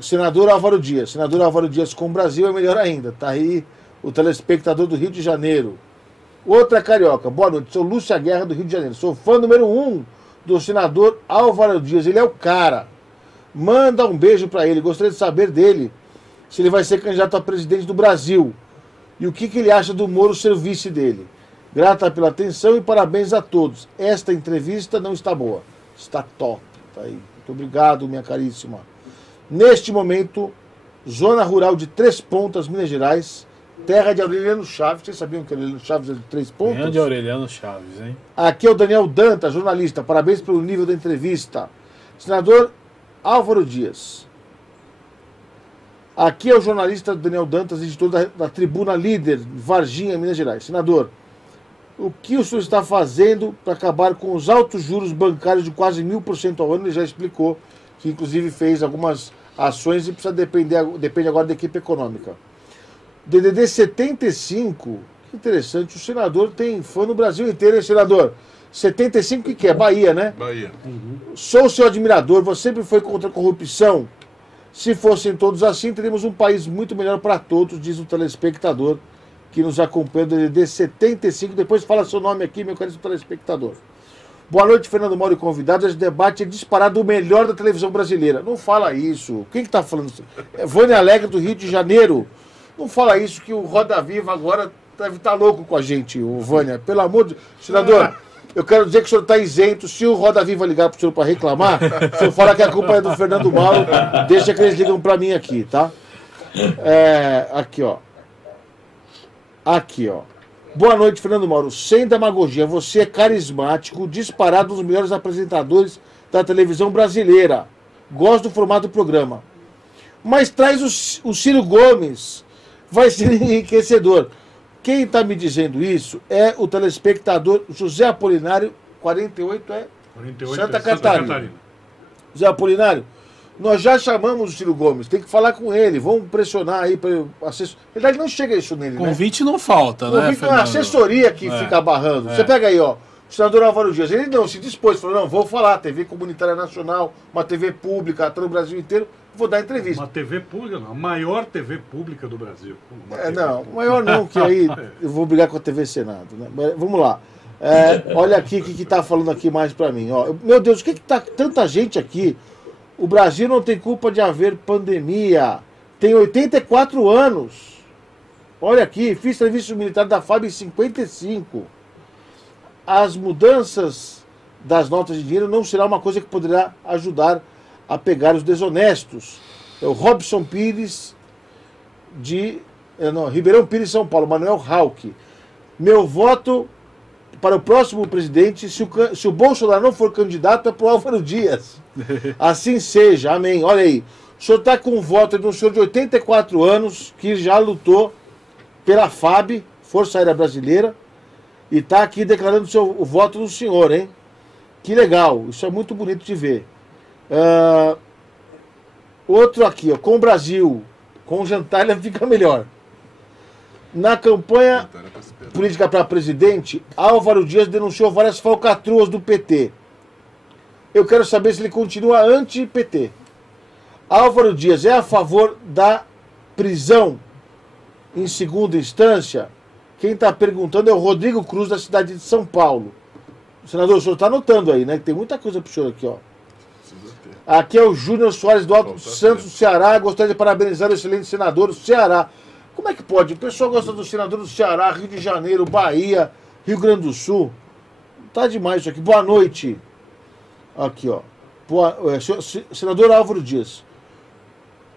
Senador Álvaro Dias. Senador Álvaro Dias com Brasil é melhor ainda. Está aí o telespectador do Rio de Janeiro. Outra carioca. Boa noite. Sou Lúcia Guerra, do Rio de Janeiro. Sou fã número 1 do senador Álvaro Dias. Ele é o cara. Manda um beijo para ele. Gostaria de saber dele se ele vai ser candidato a presidente do Brasil. E o que ele acha do Moro ser vice dele. Grata pela atenção e parabéns a todos. Esta entrevista não está boa. Está top. Tá aí. Muito obrigado, minha caríssima. Neste momento, zona rural de Três Pontas, Minas Gerais, terra de Aureliano Chaves. Vocês sabiam que Aureliano Chaves é de Três Pontas? Grande Aureliano Chaves, hein? Aqui é o Daniel Dantas, jornalista. Parabéns pelo nível da entrevista. Senador Álvaro Dias. Aqui é o jornalista Daniel Dantas, editor da Tribuna Líder, Varginha, Minas Gerais. Senador, o que o senhor está fazendo para acabar com os altos juros bancários de quase 1000% ao ano? Ele já explicou que, inclusive, fez algumas ações e depende agora da equipe econômica. DDD 75, que interessante, o senador tem fã no Brasil inteiro, hein, senador? 75 que é? Bahia, né? Bahia. Sou seu admirador, você sempre foi contra a corrupção. Se fossem todos assim, teríamos um país muito melhor para todos, diz o telespectador que nos acompanha do DDD 75. Depois fala seu nome aqui, meu caríssimo telespectador. Boa noite, Fernando Mauro e convidados. Esse debate é disparado o melhor da televisão brasileira. Não fala isso. Quem que tá falando isso? É Vânia Alegre, do Rio de Janeiro. Não fala isso, que o Roda Viva agora deve estar louco com a gente, o Vânia. Pelo amor de Deus. Senador, eu quero dizer que o senhor está isento. Se o Roda Viva ligar para o senhor para reclamar, o senhor fala que a culpa é do Fernando Mauro, deixa que eles ligam para mim aqui, tá? Aqui, ó. Aqui, ó. Boa noite, Fernando Mauro. Sem demagogia, você é carismático, disparado um dos melhores apresentadores da televisão brasileira. Gosto do formato do programa. Mas traz o Ciro Gomes. Vai ser enriquecedor. Quem está me dizendo isso é o telespectador José Apolinário, 48 Santa Catarina. José Apolinário, nós já chamamos o Ciro Gomes, tem que falar com ele, vamos pressionar aí para assessor. Na verdade, não chega isso nele, Convite não falta, né? Convite é uma assessoria que fica barrando. Você pega aí, ó, o senador Álvaro Dias, ele não se dispôs, falou, não, vou falar, TV Comunitária Nacional, uma TV pública, tá no Brasil inteiro, vou dar entrevista. Uma TV pública não, a maior TV pública do Brasil. Não, maior não, que aí eu vou brigar com a TV Senado, né? Mas, vamos lá. Olha aqui o que tá falando aqui mais para mim, ó. Meu Deus, o que tá tanta gente aqui? O Brasil não tem culpa de haver pandemia. Tem 84 anos. Olha aqui, fiz serviço militar da FAB em 55. As mudanças das notas de dinheiro não será uma coisa que poderá ajudar a pegar os desonestos. É o Robson Pires de Ribeirão Pires, São Paulo, Manuel Hauck. Meu voto para o próximo presidente, se o Bolsonaro não for candidato, é para o Álvaro Dias. Assim seja, amém. Olha aí, o senhor está com um voto de um senhor de 84 anos, que já lutou pela FAB, Força Aérea Brasileira, e está aqui declarando o voto do senhor, hein? Que legal, isso é muito bonito de ver. Outro aqui, ó, com o Brasil, com o Jantar ele fica melhor. Na campanha política para presidente, Álvaro Dias denunciou várias falcatruas do PT. Eu quero saber se ele continua anti-PT. Álvaro Dias é a favor da prisão em segunda instância? Quem está perguntando é o Rodrigo Cruz, da cidade de São Paulo. Senador, o senhor está anotando aí, né? Tem muita coisa para o senhor aqui, ó. Aqui é o Júnior Soares do Alto Santos, do Ceará. Gostaria de parabenizar o excelente senador do Ceará. Como é que pode? O pessoal gosta do senador do Ceará, Rio de Janeiro, Bahia, Rio Grande do Sul. Tá demais isso aqui. Boa noite. Aqui, ó. Senador Álvaro Dias.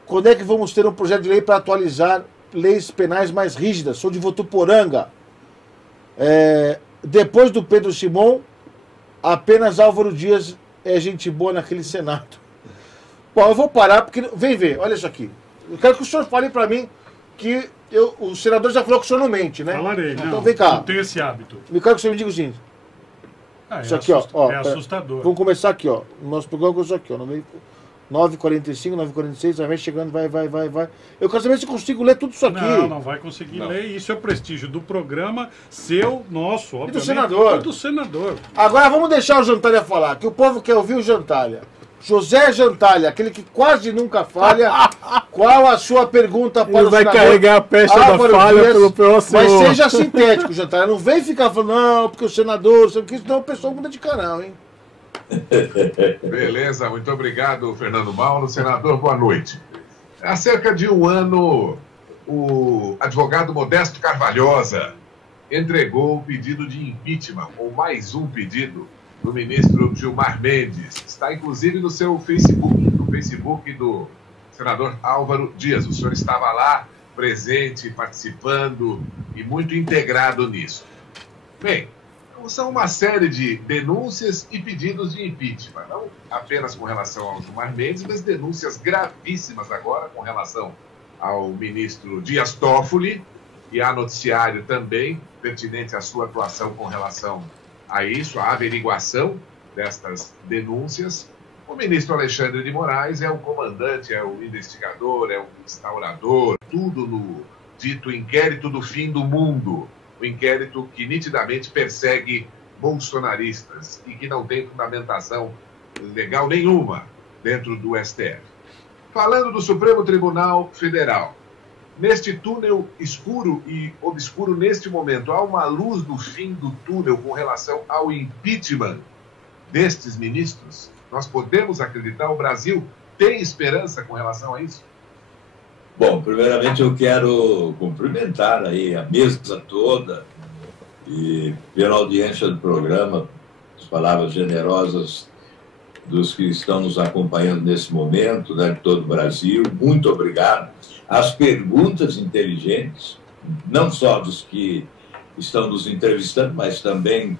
Quando é que vamos ter um projeto de lei para atualizar leis penais mais rígidas? Sou de Votuporanga. Depois do Pedro Simon, apenas Álvaro Dias é gente boa naquele Senado. Bom, eu vou parar porque... Vem ver, olha isso aqui. Eu quero que o senhor fale para mim que o senador já falou que o senhor não mente, né? Falarei, então não. Vem cá. Eu tenho esse hábito. Eu quero que o senhor me diga o seguinte. Isso aqui, ó. É assustador. Vamos começar aqui, ó. O nosso programa começou aqui, ó. 9h45, 9h46, vai chegando, vai. Eu quero saber se consigo ler tudo isso aqui. Não vai conseguir ler. Isso é o prestígio do programa, seu, nosso, obviamente. E do senador. E do senador. Agora vamos deixar o Jantalha falar, que o povo quer ouvir o Jantalha. José Jantalha, aquele que quase nunca falha. Qual a sua pergunta para Ele o senador? vai carregar a pecha da falha pelo próximo. Mas seja sintético, Jantalha. Não vem ficar falando, não, porque o senador, porque senão o pessoal muda de canal, hein? Beleza, muito obrigado, Fernando Mauro. Senador, boa noite. Há cerca de um ano, o advogado Modesto Carvalhosa entregou o pedido de impeachment, ou mais um pedido, do ministro Gilmar Mendes. Está, inclusive, no seu Facebook, no Facebook do senador Álvaro Dias. O senhor estava lá, presente, participando e muito integrado nisso. Bem, são uma série de denúncias e pedidos de impeachment, não apenas com relação ao Gilmar Mendes, mas denúncias gravíssimas agora com relação ao ministro Dias Toffoli, e há noticiário também pertinente à sua atuação com relação a isso, a averiguação destas denúncias. O ministro Alexandre de Moraes é o comandante, é o investigador, é o instaurador, tudo no dito inquérito do fim do mundo. O inquérito que nitidamente persegue bolsonaristas e que não tem fundamentação legal nenhuma dentro do STF. Falando do Supremo Tribunal Federal, neste túnel escuro e obscuro neste momento, há uma luz no fim do túnel com relação ao impeachment destes ministros? Nós podemos acreditar? O Brasil tem esperança com relação a isso? Bom, primeiramente eu quero cumprimentar aí a mesa toda e pela audiência do programa, as palavras generosas dos que estão nos acompanhando nesse momento, né, de todo o Brasil. Muito obrigado. As perguntas inteligentes, não só dos que estão nos entrevistando, mas também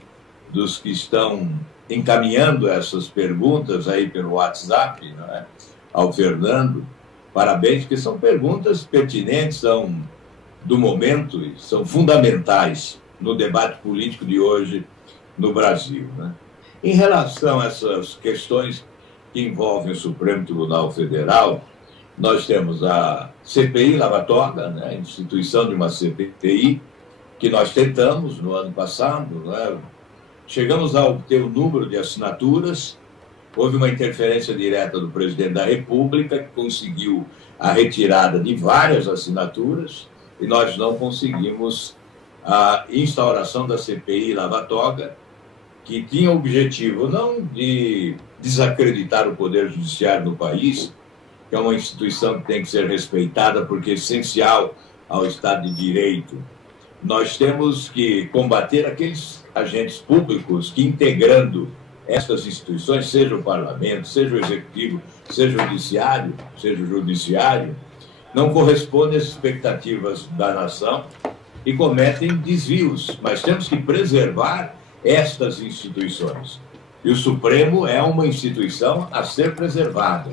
dos que estão encaminhando essas perguntas aí pelo WhatsApp, né, ao Fernando. Parabéns, que são perguntas pertinentes, são do momento e são fundamentais no debate político de hoje no Brasil, né? Em relação a essas questões que envolvem o Supremo Tribunal Federal, nós temos a CPI Lava Toga, né, a instituição de uma CPI, que nós tentamos no ano passado, né? Chegamos a obter o número de assinaturas. Houve uma interferência direta do presidente da República, que conseguiu a retirada de várias assinaturas, e nós não conseguimos a instauração da CPI Lava Toga, que tinha o objetivo não de desacreditar o Poder Judiciário no país, que é uma instituição que tem que ser respeitada porque é essencial ao Estado de Direito. Nós temos que combater aqueles agentes públicos que, integrando essas instituições, seja o parlamento, seja o executivo, seja o judiciário, não correspondem às expectativas da nação e cometem desvios. Mas temos que preservar estas instituições. E o Supremo é uma instituição a ser preservada.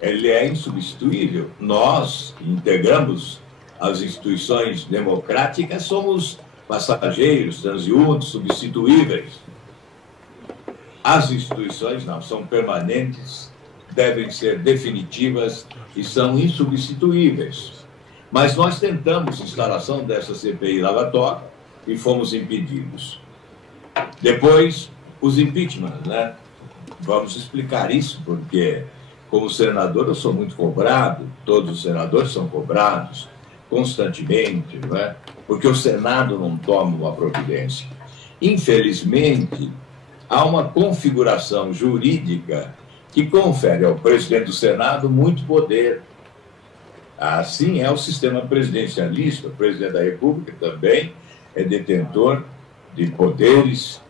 Ele é insubstituível. Nós, que integramos as instituições democráticas, somos passageiros, transeuntes, substituíveis. As instituições não, são permanentes, devem ser definitivas e são insubstituíveis. Mas nós tentamos a instalação dessa CPI Lava Toga e fomos impedidos. Depois, os impeachment, né? Vamos explicar isso, porque como senador eu sou muito cobrado, todos os senadores são cobrados constantemente, não é? Porque o Senado não toma uma providência. Infelizmente, há uma configuração jurídica que confere ao presidente do Senado muito poder. Assim é o sistema presidencialista. O presidente da República também é detentor de poderes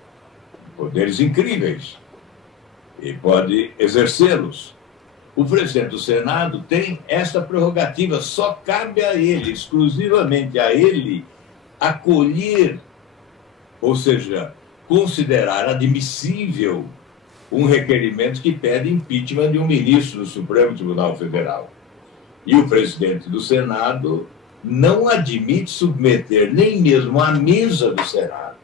incríveis e pode exercê-los. O presidente do Senado tem esta prerrogativa, só cabe a ele, exclusivamente a ele, acolher, ou seja, considerar admissível um requerimento que pede impeachment de um ministro do Supremo Tribunal Federal. E o presidente do Senado não admite submeter nem mesmo a mesa do Senado.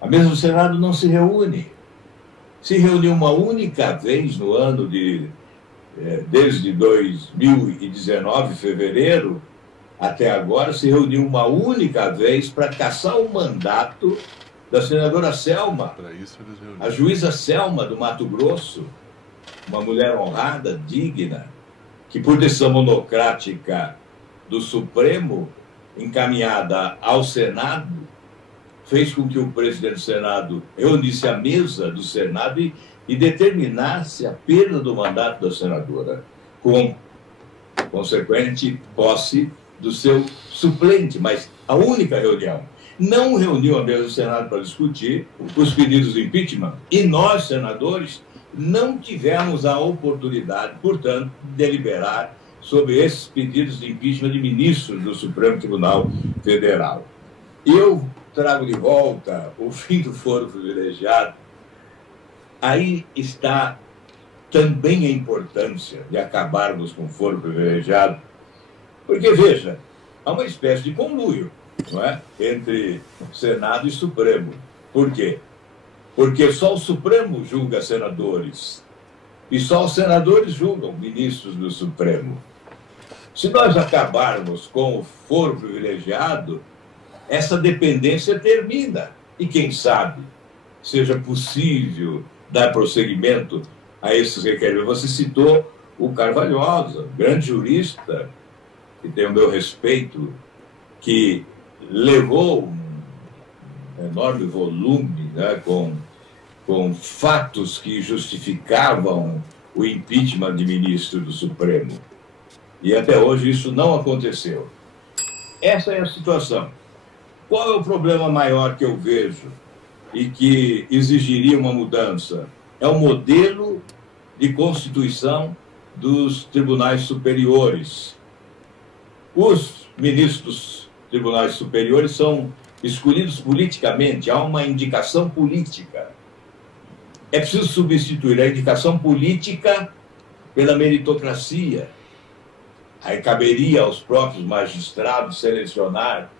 A mesa do Senado não se reúne. Se reuniu uma única vez no ano desde 2019, fevereiro, até agora, se reuniu uma única vez para cassar o mandato da senadora Selma, a juíza Selma do Mato Grosso, uma mulher honrada, digna, que por decisão monocrática do Supremo, encaminhada ao Senado, fez com que o presidente do Senado reunisse a mesa do Senado e determinasse a perda do mandato da senadora, com consequente posse do seu suplente, mas a única reunião. Não reuniu a mesa do Senado para discutir os pedidos de impeachment e nós, senadores, não tivemos a oportunidade, portanto, de deliberar sobre esses pedidos de impeachment de ministros do Supremo Tribunal Federal. Eu trago de volta o fim do foro privilegiado. Aí está também a importância de acabarmos com o foro privilegiado, porque, veja, há uma espécie de conluio, não é? Entre Senado e Supremo. Por quê? Porque só o Supremo julga senadores e só os senadores julgam ministros do Supremo. Se nós acabarmos com o foro privilegiado, essa dependência termina. E quem sabe seja possível dar prosseguimento a esses requerimentos. Você citou o Carvalhosa, grande jurista, que tem o meu respeito, que levou um enorme volume, né, com fatos que justificavam o impeachment de ministro do Supremo. E até hoje isso não aconteceu. Essa é a situação. Qual é o problema maior que eu vejo e que exigiria uma mudança? É o modelo de constituição dos tribunais superiores. Os ministros dos tribunais superiores são escolhidos politicamente, há uma indicação política. É preciso substituir a indicação política pela meritocracia. Aí caberia aos próprios magistrados selecionar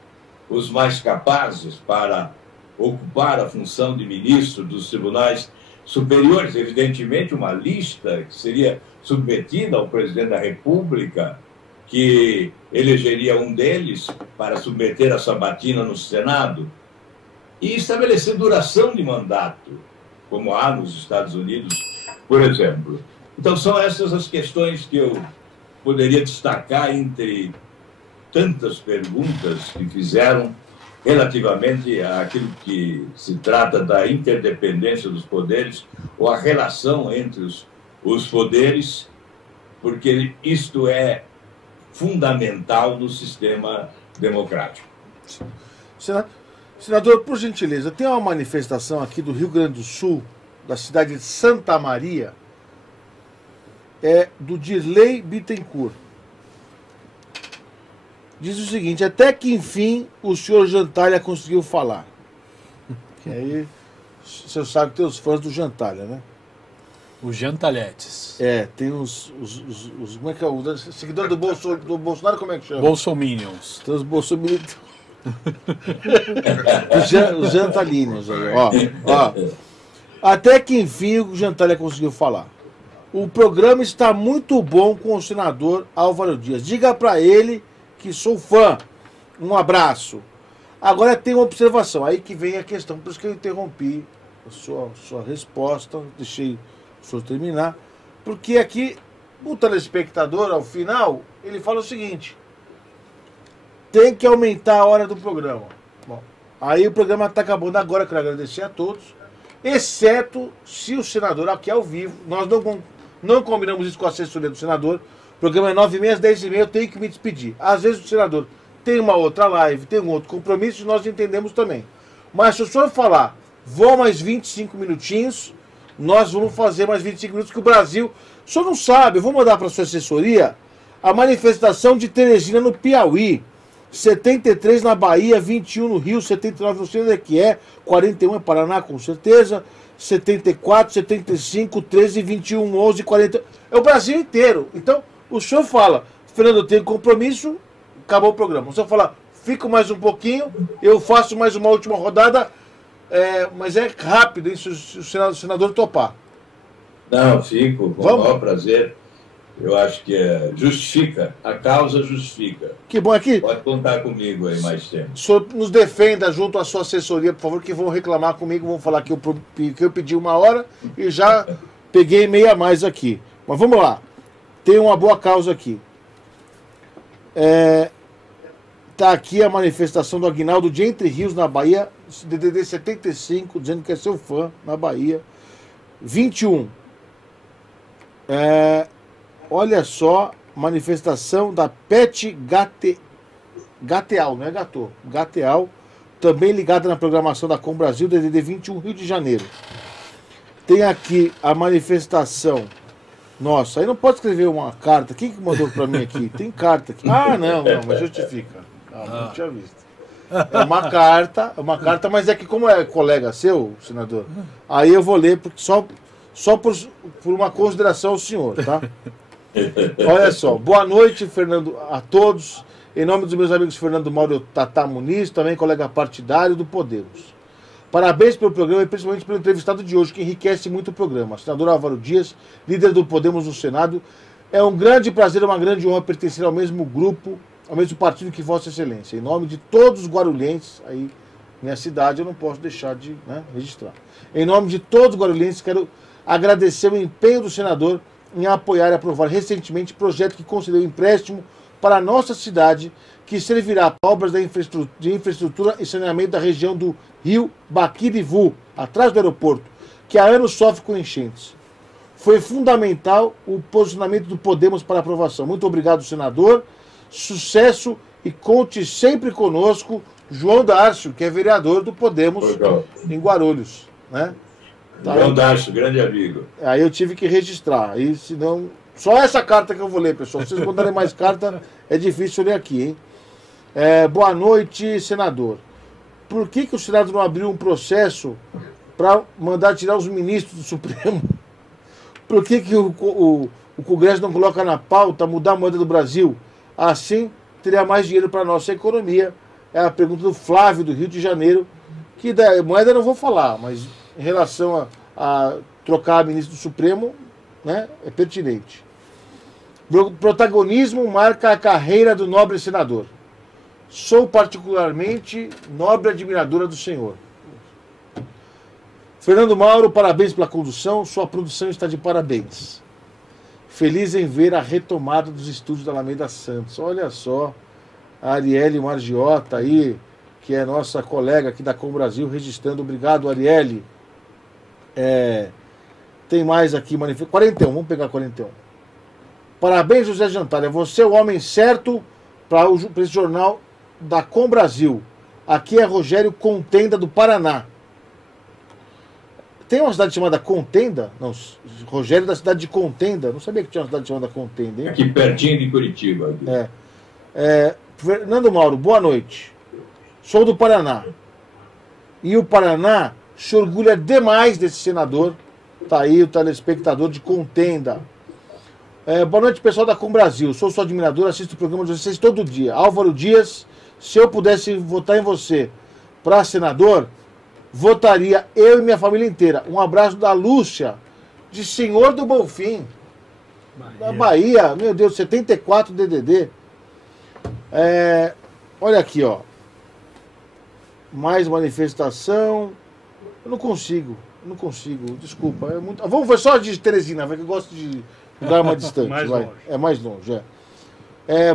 os mais capazes para ocupar a função de ministro dos tribunais superiores. Evidentemente, uma lista que seria submetida ao presidente da República, que elegeria um deles para submeter a sabatina no Senado, e estabelecer duração de mandato, como há nos Estados Unidos, por exemplo. Então, são essas as questões que eu poderia destacar entre tantas perguntas que fizeram relativamente àquilo que se trata da interdependência dos poderes ou a relação entre os poderes, porque isto é fundamental no sistema democrático. Senador, por gentileza, tem uma manifestação aqui do Rio Grande do Sul, da cidade de Santa Maria, do Dirley Bittencourt. Diz o seguinte: até que enfim o senhor Jantalha conseguiu falar. Que aí você sabe que tem os fãs do Jantalha, né? Os Jantalhetes. Tem os como é que é? O seguidor do Bolsonaro, como é que chama? Bolsominions. Tem os Bolsominions. Os Jantalinos. Ó. Até que enfim o Jantalha conseguiu falar. O programa está muito bom com o senador Álvaro Dias. Diga para ele que sou fã. Um abraço. Agora tem uma observação, aí que vem a questão, por isso que eu interrompi a sua resposta, deixei o senhor terminar, porque aqui o telespectador, ao final, ele fala o seguinte: tem que aumentar a hora do programa. Bom, aí o programa está acabando agora, quero agradecer a todos, exceto se o senador, aqui ao vivo, nós não combinamos isso com a assessoria do senador, o programa é 9h30 às 10h30, eu tenho que me despedir. Às vezes o senador tem uma outra live, tem um outro compromisso, nós entendemos também. Mas se o senhor falar, vou mais 25 minutinhos, nós vamos fazer mais 25 minutos, que o Brasil... O senhor não sabe, eu vou mandar para a sua assessoria a manifestação de Teresina no Piauí, 73 na Bahia, 21 no Rio, 79 não sei onde é que é, 41 é Paraná com certeza, 74, 75, 13, 21, 11, 40... É o Brasil inteiro. Então, o senhor fala, Fernando, eu tenho compromisso, acabou o programa. O senhor fala, fico mais um pouquinho, eu faço mais uma última rodada, mas é rápido, hein, se o senador topar. Não, fico com o maior prazer. Eu acho que justifica, a causa justifica. Que bom aqui. Pode contar comigo aí mais tempo. O senhor nos defenda junto à sua assessoria, por favor, que vão reclamar comigo, vão falar que eu pedi 1 hora e já peguei meia a mais aqui. Mas vamos lá, tem uma boa causa aqui. Está aqui a manifestação do Aguinaldo de Entre Rios, na Bahia, DDD 75, dizendo que é seu fã, na Bahia. 21. Olha só, manifestação da Pet Gateal, não é Gatô, Gateal, também ligada na programação da Com Brasil, DDD 21, Rio de Janeiro. Tem aqui a manifestação. Nossa, aí não pode escrever uma carta. Quem que mandou para mim aqui? Tem carta aqui. Ah, não, mas justifica. Não tinha visto. É uma carta, mas é que como é colega seu, senador, aí eu vou ler porque só por uma consideração ao senhor, tá? Olha só, boa noite, Fernando, a todos. Em nome dos meus amigos Fernando Mauro Tata Muniz, também colega partidário do Podemos. Parabéns pelo programa e principalmente pelo entrevistado de hoje, que enriquece muito o programa. Senador Álvaro Dias, líder do Podemos no Senado. É um grande prazer, uma grande honra pertencer ao mesmo grupo, ao mesmo partido que Vossa Excelência. Em nome de todos os guarulhenses, aí minha cidade, eu não posso deixar de registrar. Em nome de todos os guarulhenses, quero agradecer o empenho do senador em apoiar e aprovar recentemente projeto que concedeu empréstimo para a nossa cidade, que servirá para obras de infraestrutura e saneamento da região do Rio Baquirivu, atrás do aeroporto, que há anos sofre com enchentes. Foi fundamental o posicionamento do Podemos para aprovação. Muito obrigado, senador. Sucesso e conte sempre conosco, João Darcio, que é vereador do Podemos em Guarulhos, né? João Darcio, grande amigo. Aí eu tive que registrar, aí senão... Só essa carta que eu vou ler, pessoal. Se vocês mandarem mais carta, é difícil ler aqui, hein? Boa noite, senador. Por que o Senado não abriu um processo para mandar tirar os ministros do Supremo? Por que o Congresso não coloca na pauta mudar a moeda do Brasil? Assim, teria mais dinheiro para a nossa economia. É a pergunta do Flávio, do Rio de Janeiro, que da moeda eu não vou falar, mas em relação a trocar ministro do Supremo, né, é pertinente. O protagonismo marca a carreira do nobre senador. Sou particularmente nobre admiradora do senhor. Fernando Mauro, parabéns pela condução. Sua produção está de parabéns. Feliz em ver a retomada dos estúdios da Alameda Santos. Olha só, a Arielle Margiota aí, que é nossa colega aqui da Com Brasil, registrando. Obrigado, Arielle. Tem mais aqui, 41, vamos pegar 41. Parabéns, José Jantalha. Você é o homem certo para esse jornal da Com Brasil. Aqui é Rogério Contenda, do Paraná. Tem uma cidade chamada Contenda? Não, Rogério da cidade de Contenda. Não sabia que tinha uma cidade chamada Contenda, hein? Aqui pertinho de Curitiba. Fernando Mauro, boa noite. Sou do Paraná. E o Paraná se orgulha demais desse senador. Está aí o telespectador de Contenda. Boa noite, pessoal da Com Brasil. Sou sua admirador, assisto o programa de vocês todo dia. Álvaro Dias, se eu pudesse votar em você para senador, votaria eu e minha família inteira. Um abraço da Lúcia, de Senhor do Bonfim, da Bahia. Meu Deus, 74 DDD. Olha aqui, ó. Mais manifestação. Eu não consigo, desculpa. Vamos ver só de Teresina, vai, que eu gosto de lugar mais distante. Mais vai. longe. É mais longe,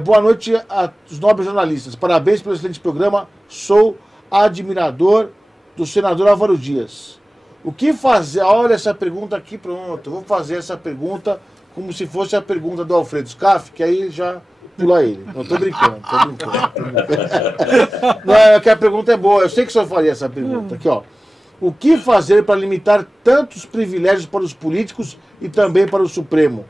boa noite aos nobres jornalistas. Parabéns pelo excelente programa. Sou admirador do senador Álvaro Dias. O que fazer? Olha essa pergunta aqui, pronto. Eu vou fazer essa pergunta como se fosse a pergunta do Alfredo Scaff, que aí já pula ele. Não, tô brincando. Não, é que a pergunta é boa. Eu sei que o senhor faria essa pergunta. Aqui, ó. O que fazer para limitar tantos privilégios para os políticos e também para o Supremo?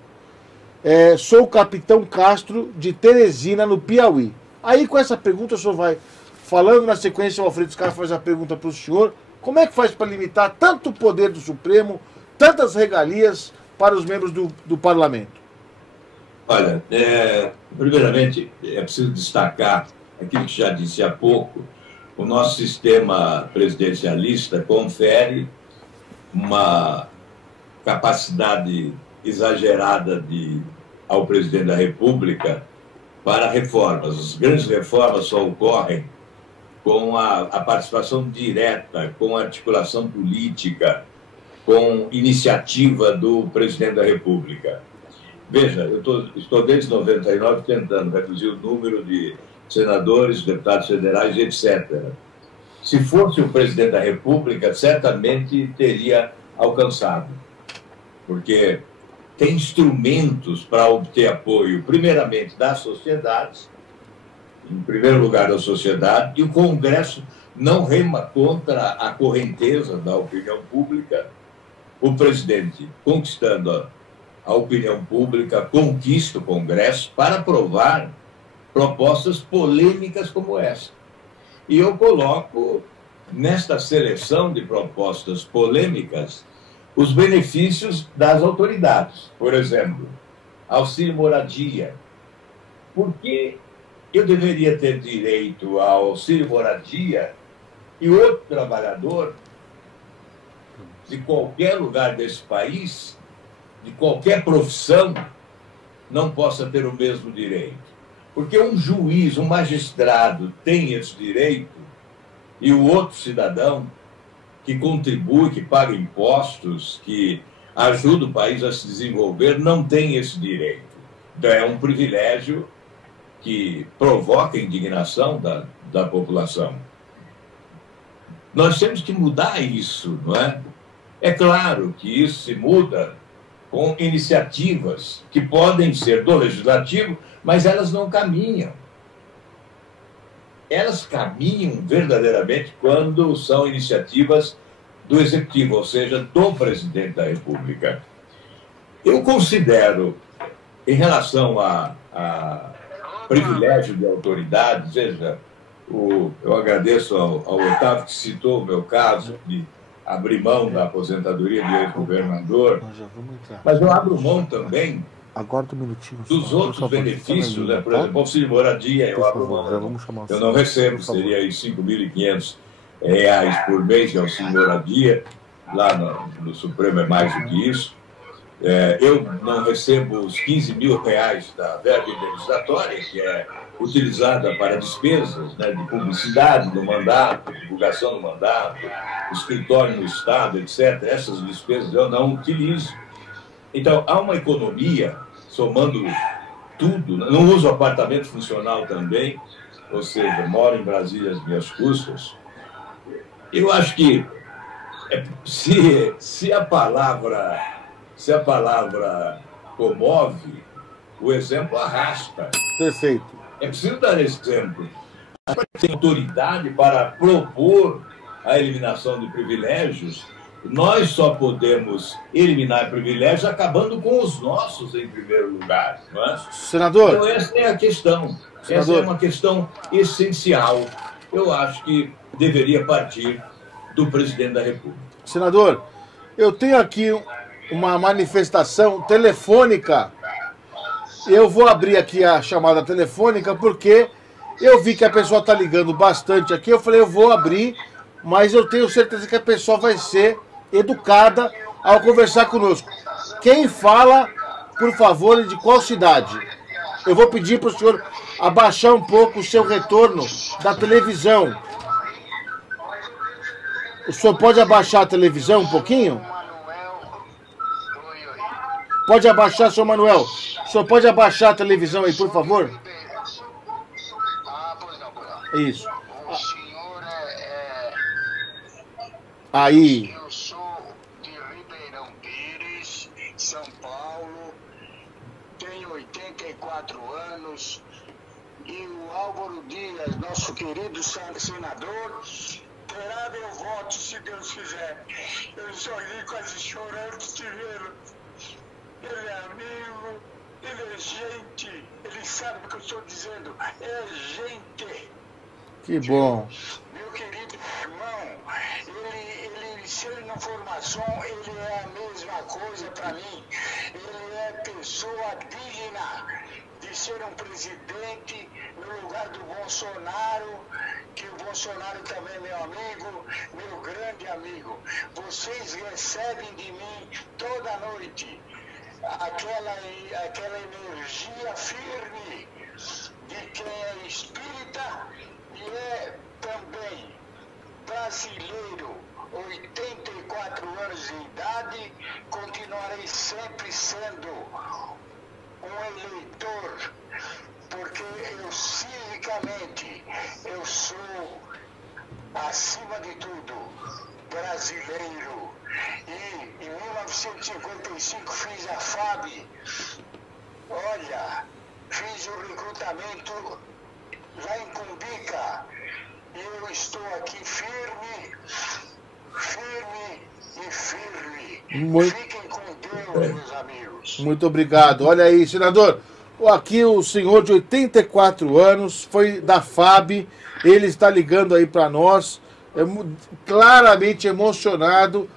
Sou o capitão Castro de Teresina, no Piauí. Aí com essa pergunta o senhor vai falando, na sequência o Alfredo Scaff faz a pergunta para o senhor. Como é que faz para limitar tanto o poder do Supremo, tantas regalias para os membros do Parlamento? Olha, primeiramente é preciso destacar aquilo que já disse há pouco. O nosso sistema presidencialista confere uma capacidade exagerada ao presidente da República para reformas. As grandes reformas só ocorrem com a participação direta, com a articulação política, com iniciativa do presidente da República. Veja, eu estou desde 99 tentando reduzir o número de senadores, deputados federais, etc. Se fosse o presidente da República, certamente teria alcançado, porque tem instrumentos para obter apoio, primeiramente, das sociedades, em primeiro lugar da sociedade, e o Congresso não rema contra a correnteza da opinião pública. O presidente, conquistando a opinião pública, conquista o Congresso para aprovar propostas polêmicas como essa. E eu coloco nesta seleção de propostas polêmicas os benefícios das autoridades. Por exemplo, auxílio moradia. Por que eu deveria ter direito ao auxílio moradia e outro trabalhador de qualquer lugar desse país, de qualquer profissão, não possa ter o mesmo direito? Porque um juiz, um magistrado tem esse direito e o outro cidadão que contribui, que paga impostos, que ajuda o país a se desenvolver, não tem esse direito. Então é um privilégio que provoca indignação da população. Nós temos que mudar isso, não é? É claro que isso se muda com iniciativas que podem ser do Legislativo, mas elas não caminham. Elas caminham verdadeiramente quando são iniciativas do Executivo, ou seja, do Presidente da República. Eu considero, em relação a privilégio de autoridade, veja, eu agradeço ao Otávio que citou o meu caso de abrir mão da aposentadoria de ex-governador, mas eu abro mão também dos outros benefícios, né? Por exemplo, auxílio moradia, eu abro mão. Eu não recebo, seria aí R$5.500 por mês de auxílio moradia, lá no Supremo é mais do que isso. Eu não recebo os R$15 mil da verba indenizatória, que é utilizada para despesas, né, de publicidade do mandato, divulgação do mandato, escritório no Estado, etc. Essas despesas eu não utilizo. Então, há uma economia, somando tudo, não uso apartamento funcional também, ou seja, moro em Brasília às minhas custas. Eu acho que se a palavra comove, o exemplo arrasta. Perfeito. É preciso dar exemplo. Tem autoridade para propor a eliminação de privilégios. Nós só podemos eliminar privilégios acabando com os nossos em primeiro lugar. Não é? Senador. Então, essa é a questão. Senador. Essa é uma questão essencial. Eu acho que deveria partir do presidente da República. Senador, eu tenho aqui uma manifestação telefônica. Eu vou abrir aqui a chamada telefônica porque eu vi que a pessoa está ligando bastante aqui. Eu falei, eu vou abrir, mas eu tenho certeza que a pessoa vai ser educada ao conversar conosco. Quem fala, por favor, de qual cidade? Eu vou pedir para o senhor abaixar um pouco o seu retorno da televisão. O senhor pode abaixar a televisão um pouquinho? Pode abaixar, senhor Manuel. O senhor pode abaixar a televisão aí, por favor? Isso. O senhor Aí. Eu sou de Ribeirão Pires, São Paulo, tenho 84 anos e o Álvaro Dias, nosso querido senador, terá meu voto, se Deus quiser. Eu só vim quase chorando de vê-lo. Ele é amigo, ele é gente, ele sabe o que eu estou dizendo, é gente. Que bom. Meu querido irmão, se ele não for maçom, ele é a mesma coisa para mim. Ele é pessoa digna de ser um presidente no lugar do Bolsonaro, que o Bolsonaro também é meu amigo, meu grande amigo. Vocês recebem de mim toda noite aquela energia firme de quem é espírita e é também brasileiro, 84 anos de idade, continuarei sempre sendo um eleitor, porque eu civicamente, eu sou, acima de tudo, brasileiro. E em 1955 fiz a FAB. Olha, fiz o recrutamento lá em Cumbica. E eu estou aqui firme e firme. Fiquem com Deus, meus amigos. Muito obrigado. Olha aí, senador. Aqui o senhor de 84 anos, foi da FAB. Ele está ligando aí para nós, claramente emocionado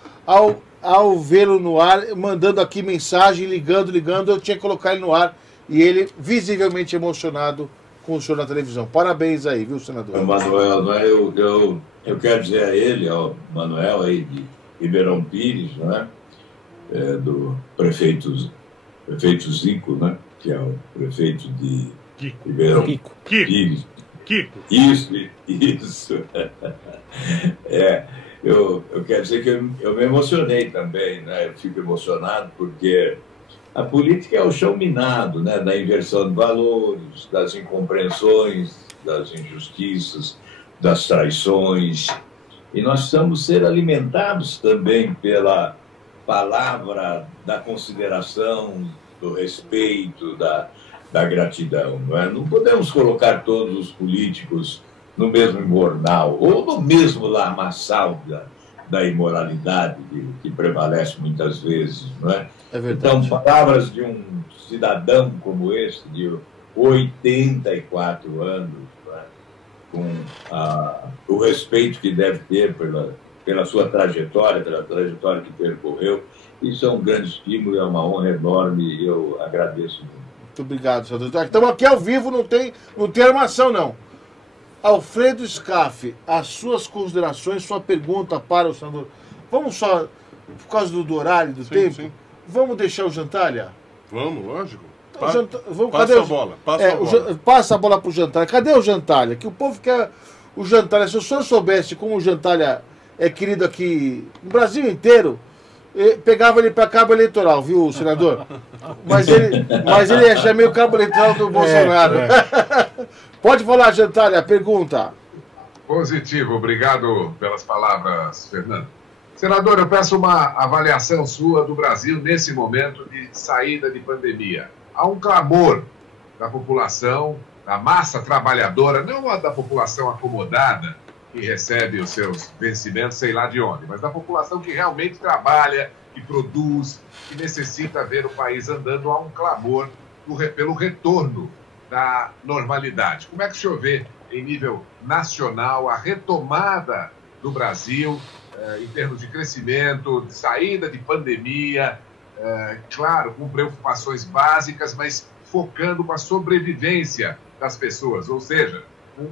ao vê-lo no ar, mandando aqui mensagem, ligando. Eu tinha que colocar ele no ar. E ele visivelmente emocionado com o senhor na televisão. Parabéns aí, viu, senador? Manuel, eu quero dizer a ele, ao Manuel aí de Ribeirão Pires, né, do prefeito Zico, né, que é o prefeito de Ribeirão Pires. Kiko. Isso. Eu quero dizer que eu me emocionei também, né? Eu fico emocionado porque a política é o chão minado, né? Da inversão de valores, das incompreensões, das injustiças, das traições. E nós precisamos ser alimentados também pela palavra da consideração, do respeito, da gratidão. Não é? Não podemos colocar todos os políticos no mesmo embornal ou no mesmo lamaçal da imoralidade que prevalece muitas vezes. Não é? É verdade. Então, palavras de um cidadão como esse, de 84 anos, não é? Com o respeito que deve ter pela sua trajetória, pela trajetória que percorreu, isso é um grande estímulo, é uma honra enorme e eu agradeço muito. Muito obrigado, senador. Estamos aqui ao vivo, não tem armação, não. Alfredo Scaff, as suas considerações, sua pergunta para o senador. Vamos só, por causa do horário, do tempo, sim. Vamos deixar o Jantalha? Vamos, lógico. Cadê a bola. Passa a bola para o Jantalha. Cadê o Jantalha? Que o povo quer o Jantalha. Se o senhor soubesse como o Jantalha é querido aqui no Brasil inteiro, pegava ele para cabo eleitoral, viu, senador? Mas ele é já meio cabo eleitoral do Bolsonaro. Pode falar, Jantalha, pergunta. Positivo, obrigado pelas palavras, Fernando. Senador, eu peço uma avaliação sua do Brasil nesse momento de saída de pandemia. Há um clamor da população, da massa trabalhadora, não a da população acomodada, que recebe os seus vencimentos, sei lá de onde, mas da população que realmente trabalha, que produz, que necessita ver o país andando. Há um clamor pelo retorno da normalidade. Como é que o senhor vê, em nível nacional, a retomada do Brasil em termos de crescimento, de saída de pandemia, claro, com preocupações básicas, mas focando com a sobrevivência das pessoas, ou seja,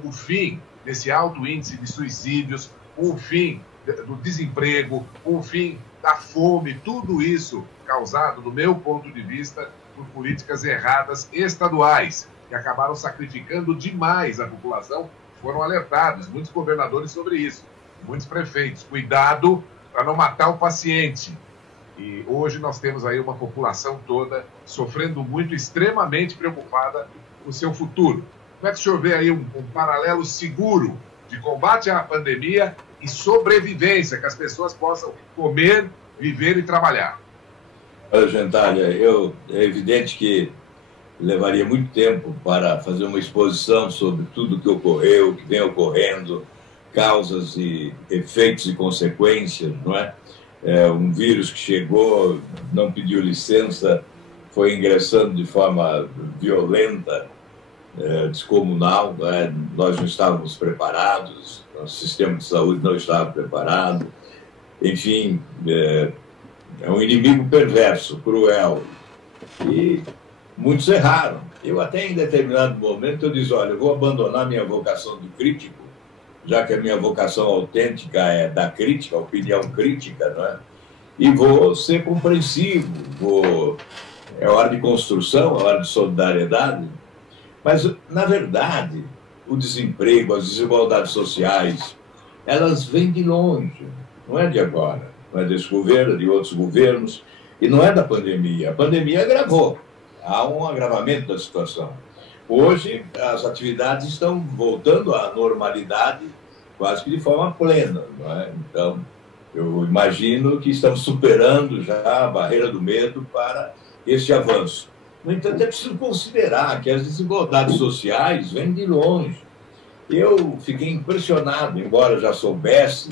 o fim desse alto índice de suicídios, o fim do desemprego, o fim da fome, tudo isso causado, do meu ponto de vista, por políticas erradas estaduais. que acabaram sacrificando demais a população, foram alertados, muitos governadores sobre isso, muitos prefeitos. Cuidado para não matar o paciente. E hoje nós temos aí uma população toda sofrendo muito, extremamente preocupada com o seu futuro. Como é que o senhor vê aí um paralelo seguro de combate à pandemia e sobrevivência, que as pessoas possam comer, viver e trabalhar? Olha, Gentalha, é evidente que levaria muito tempo para fazer uma exposição sobre tudo o que ocorreu, o que vem ocorrendo, causas e efeitos e consequências, não é? Um vírus que chegou, não pediu licença, foi ingressando de forma violenta, descomunal, não é? Nós não estávamos preparados, nosso sistema de saúde não estava preparado, enfim, é um inimigo perverso, cruel, e muitos erraram. Eu até em determinado momento eu disse, olha, eu vou abandonar minha vocação de crítico, já que a minha vocação autêntica é da crítica, a opinião crítica, não é? E vou ser compreensivo, é hora de construção, é hora de solidariedade. Mas, na verdade, o desemprego, as desigualdades sociais, elas vêm de longe, não é de agora, não é desse governo, de outros governos, e não é da pandemia. A pandemia agravou, há um agravamento da situação. Hoje, as atividades estão voltando à normalidade quase que de forma plena, não é? Então, eu imagino que estamos superando já a barreira do medo para este avanço. No entanto, é preciso considerar que as desigualdades sociais vêm de longe. Eu fiquei impressionado, embora já soubesse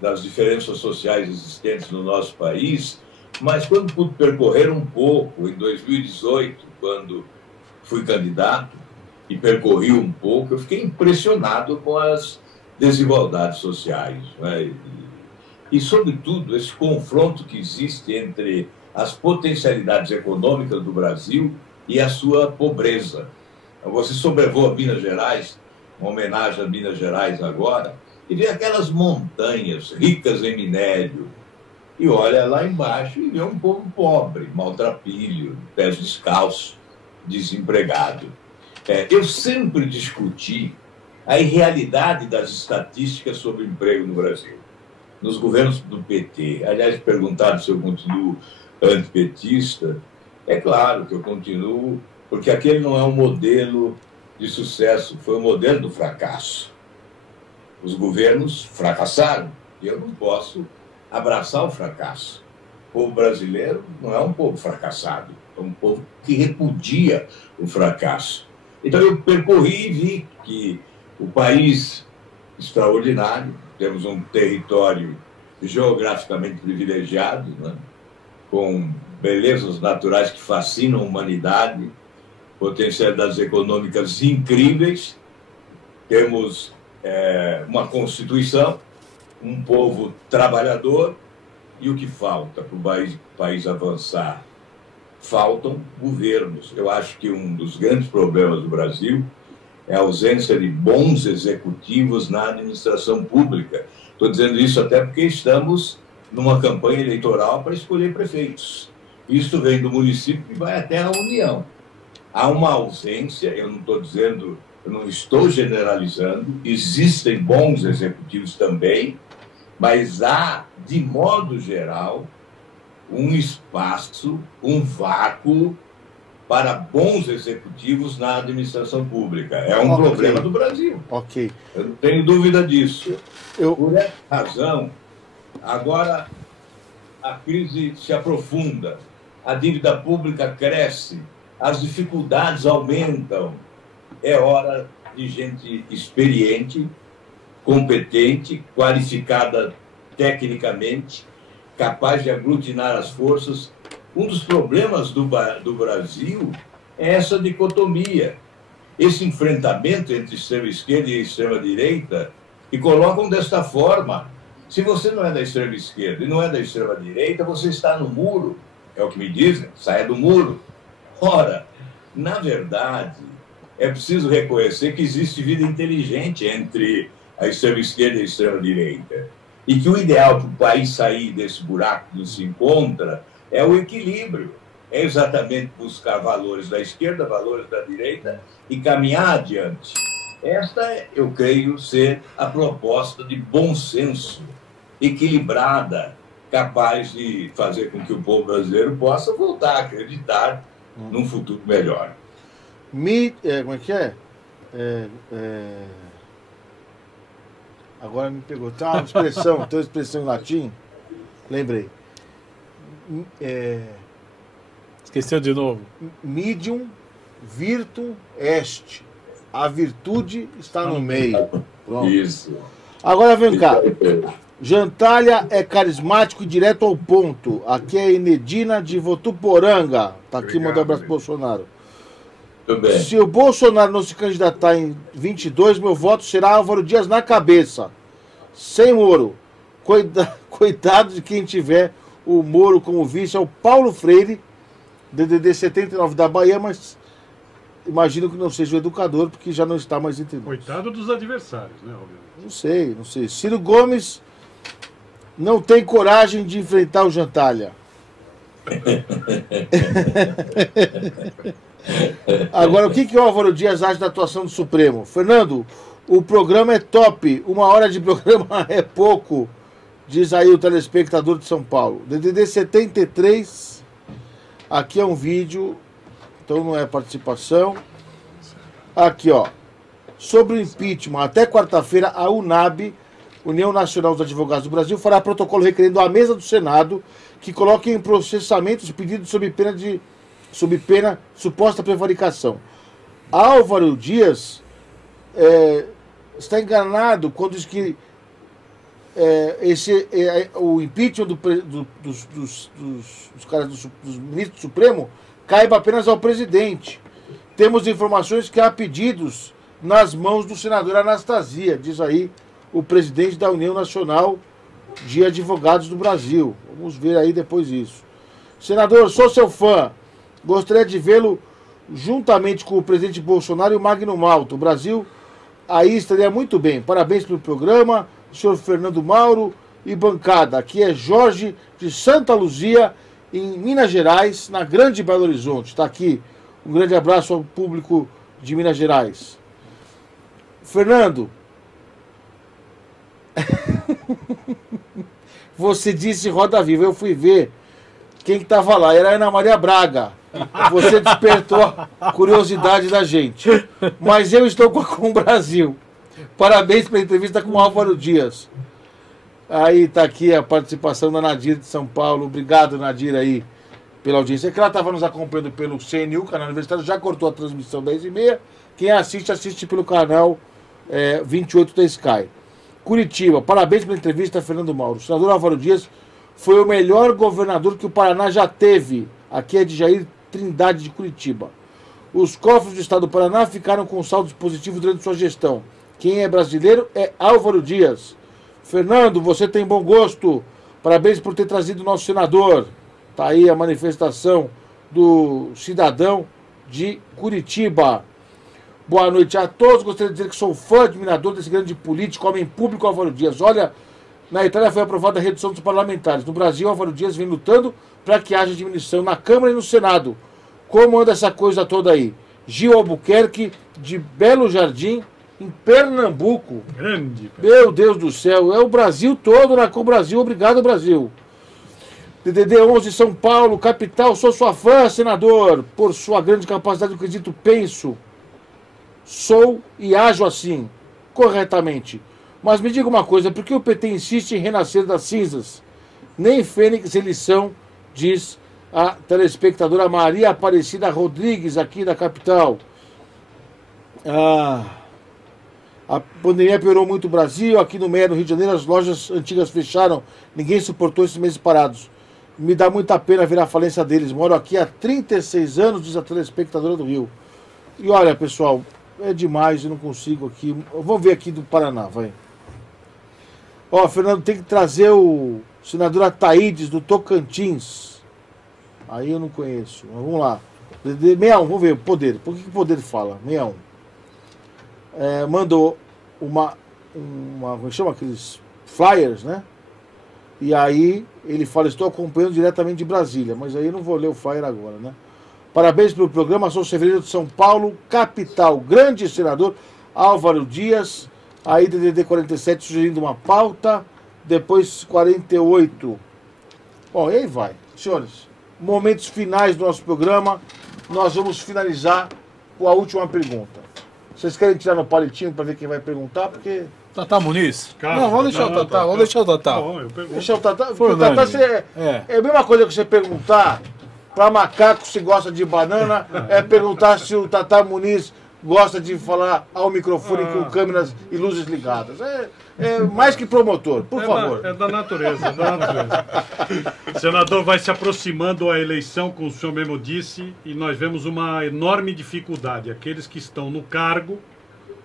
das diferenças sociais existentes no nosso país, mas quando pude percorrer um pouco, em 2018, quando fui candidato e percorri um pouco, eu fiquei impressionado com as desigualdades sociais, né? E, sobretudo, esse confronto que existe entre as potencialidades econômicas do Brasil e a sua pobreza. Você sobrevoa Minas Gerais, uma homenagem a Minas Gerais agora, e vê aquelas montanhas ricas em minério, e olha lá embaixo e vê um povo pobre, maltrapilho, pés descalços, desempregado. Eu sempre discuti a irrealidade das estatísticas sobre o emprego no Brasil, nos governos do PT. Aliás, perguntaram se eu continuo antipetista. É claro que eu continuo, porque aquele não é um modelo de sucesso, foi um modelo do fracasso. Os governos fracassaram e eu não posso abraçar o fracasso. O povo brasileiro não é um povo fracassado, é um povo que repudia o fracasso. Então eu percorri e vi que o país extraordinário, temos um território geograficamente privilegiado, né, com belezas naturais que fascinam a humanidade, potencialidades econômicas incríveis, temos uma Constituição, um povo trabalhador, e o que falta para o país avançar? Faltam governos. Eu acho que um dos grandes problemas do Brasil é a ausência de bons executivos na administração pública. Estou dizendo isso até porque estamos numa campanha eleitoral para escolher prefeitos. Isso vem do município e vai até a União. Há uma ausência, eu não estou dizendo, eu não estou generalizando, existem bons executivos também, mas há, de modo geral, um espaço, um vácuo para bons executivos na administração pública. É um problema do Brasil. Ok. Eu não tenho dúvida disso. Por essa razão, agora a crise se aprofunda, a dívida pública cresce, as dificuldades aumentam. É hora de gente experiente, competente, qualificada tecnicamente, capaz de aglutinar as forças. Um dos problemas do Brasil é essa dicotomia, esse enfrentamento entre extrema-esquerda e extrema-direita, que colocam desta forma: se você não é da extrema-esquerda e não é da extrema-direita, você está no muro. É o que me dizem, saia do muro. Ora, na verdade, é preciso reconhecer que existe vida inteligente entre a extrema-esquerda e a extrema-direita, e que o ideal para o país sair desse buraco que se encontra é o equilíbrio. é exatamente buscar valores da esquerda, valores da direita e caminhar adiante. Esta, eu creio, ser a proposta de bom senso, equilibrada, capaz de fazer com que o povo brasileiro possa voltar a acreditar num futuro melhor. Como é que é? Agora me pegou. Tem uma expressão em latim. Lembrei. Esqueceu de novo. Medium virtum est. A virtude está no meio. Pronto. Isso. Agora vem cá. Jantalha é carismático e direto ao ponto. Aqui é Enedina de Votuporanga. Tá aqui, mandando um abraço pro Bolsonaro. Tudo bem. Se o Bolsonaro não se candidatar em 22, meu voto será Álvaro Dias na cabeça. Sem Moro. Coitado de quem tiver o Moro como vice, é o Paulo Freire, DDD 79 da Bahia, mas imagino que não seja o educador, porque já não está mais entre nós. Coitado dos adversários, né, obviamente. Não sei. Ciro Gomes não tem coragem de enfrentar o Jantalha. Agora, o que o Álvaro Dias acha da atuação do Supremo? Fernando, o programa é top, 1 hora de programa é pouco, diz aí o telespectador de São Paulo. DDD 73, aqui é um vídeo, então não é participação. Aqui, ó, sobre o impeachment, até quarta-feira a UNAB, União Nacional dos Advogados do Brasil, fará protocolo requerendo à mesa do Senado que coloque em processamento os pedidos sob pena suposta prevaricação. Álvaro Dias está enganado quando diz que o impeachment dos ministros do Supremo caiba apenas ao presidente. Temos informações que há pedidos nas mãos do senador Anastasia, diz aí o presidente da União Nacional de Advogados do Brasil. Vamos ver aí depois isso. Senador, sou seu fã. Gostaria de vê-lo juntamente com o presidente Bolsonaro e o Magno Malta. O Brasil aí estaria muito bem. Parabéns pelo programa, senhor Fernando Mauro e bancada. Aqui é Jorge de Santa Luzia, em Minas Gerais, na Grande Belo Horizonte. Está aqui. Um grande abraço ao público de Minas Gerais. Fernando, você disse Roda Viva. Eu fui ver quem que estava lá. Era a Ana Maria Braga. Você despertou a curiosidade da gente. Mas eu estou com o Brasil. Parabéns pela entrevista com o Álvaro Dias. Aí está aqui a participação da Nadir de São Paulo. Obrigado, Nadir, aí, pela audiência. É que ela estava nos acompanhando pelo CNU, canal universitário, já cortou a transmissão 10h30. Quem assiste pelo canal 28 da Sky. Curitiba, parabéns pela entrevista, Fernando Mauro. O senador Álvaro Dias foi o melhor governador que o Paraná já teve. Aqui é de Jair Trindade de Curitiba. Os cofres do estado do Paraná ficaram com saldos positivos durante sua gestão. Quem é brasileiro é Álvaro Dias. Fernando, você tem bom gosto. Parabéns por ter trazido o nosso senador. Está aí a manifestação do cidadão de Curitiba. Boa noite a todos. Gostaria de dizer que sou fã, admirador desse grande político, homem público, Álvaro Dias. Olha, na Itália foi aprovada a redução dos parlamentares. No Brasil, Álvaro Dias vem lutando para que haja diminuição na Câmara e no Senado. Como anda essa coisa toda aí? Gil Albuquerque, de Belo Jardim, em Pernambuco. Grande. Meu Deus do céu, é o Brasil todo na Com Brasil. Obrigado, Brasil. DDD 11, São Paulo, capital. Sou sua fã, senador, por sua grande capacidade do quesito penso. Sou e ajo assim, corretamente. Mas me diga uma coisa, por que o PT insiste em renascer das cinzas? Nem fênix eles são, diz a telespectadora Maria Aparecida Rodrigues, aqui da capital. A pandemia piorou muito o Brasil. Aqui no meio do Rio de Janeiro, as lojas antigas fecharam. Ninguém suportou esses meses parados. Me dá muita pena ver a falência deles. Moro aqui há 36 anos, diz a telespectadora do Rio. E olha, pessoal, é demais, eu não consigo aqui. Vamos ver aqui do Paraná, vai. Ó, Fernando, tem que trazer o senador Ataídes do Tocantins. Aí eu não conheço. Mas vamos lá. 61, vamos ver o Poder. Por que o Poder fala? 61. Mandou como chama aqueles flyers, né? E aí ele fala, estou acompanhando diretamente de Brasília, mas aí eu não vou ler o flyer agora, né? Parabéns pelo programa, sou Severino de São Paulo, capital. Grande senador Álvaro Dias, aí DDD 47 sugerindo uma pauta, depois 48. Bom, e aí vai. Senhores, momentos finais do nosso programa, nós vamos finalizar com a última pergunta. Vocês querem tirar no palitinho para ver quem vai perguntar? Porque... Tatá Muniz? Cara, não, vamos deixar o Tatá, vamos deixar o Tatá. Bom, eu pergunto. Deixa o Tatá, Foi o Tatá unânime. é a mesma coisa que você perguntar para macaco se gosta de banana, é perguntar se o Tatá Muniz gosta de falar ao microfone com câmeras e luzes ligadas. É mais que promotor, por favor. É da natureza, é da natureza. O senador vai se aproximando a eleição, como o senhor mesmo disse, e nós vemos uma enorme dificuldade. Aqueles que estão no cargo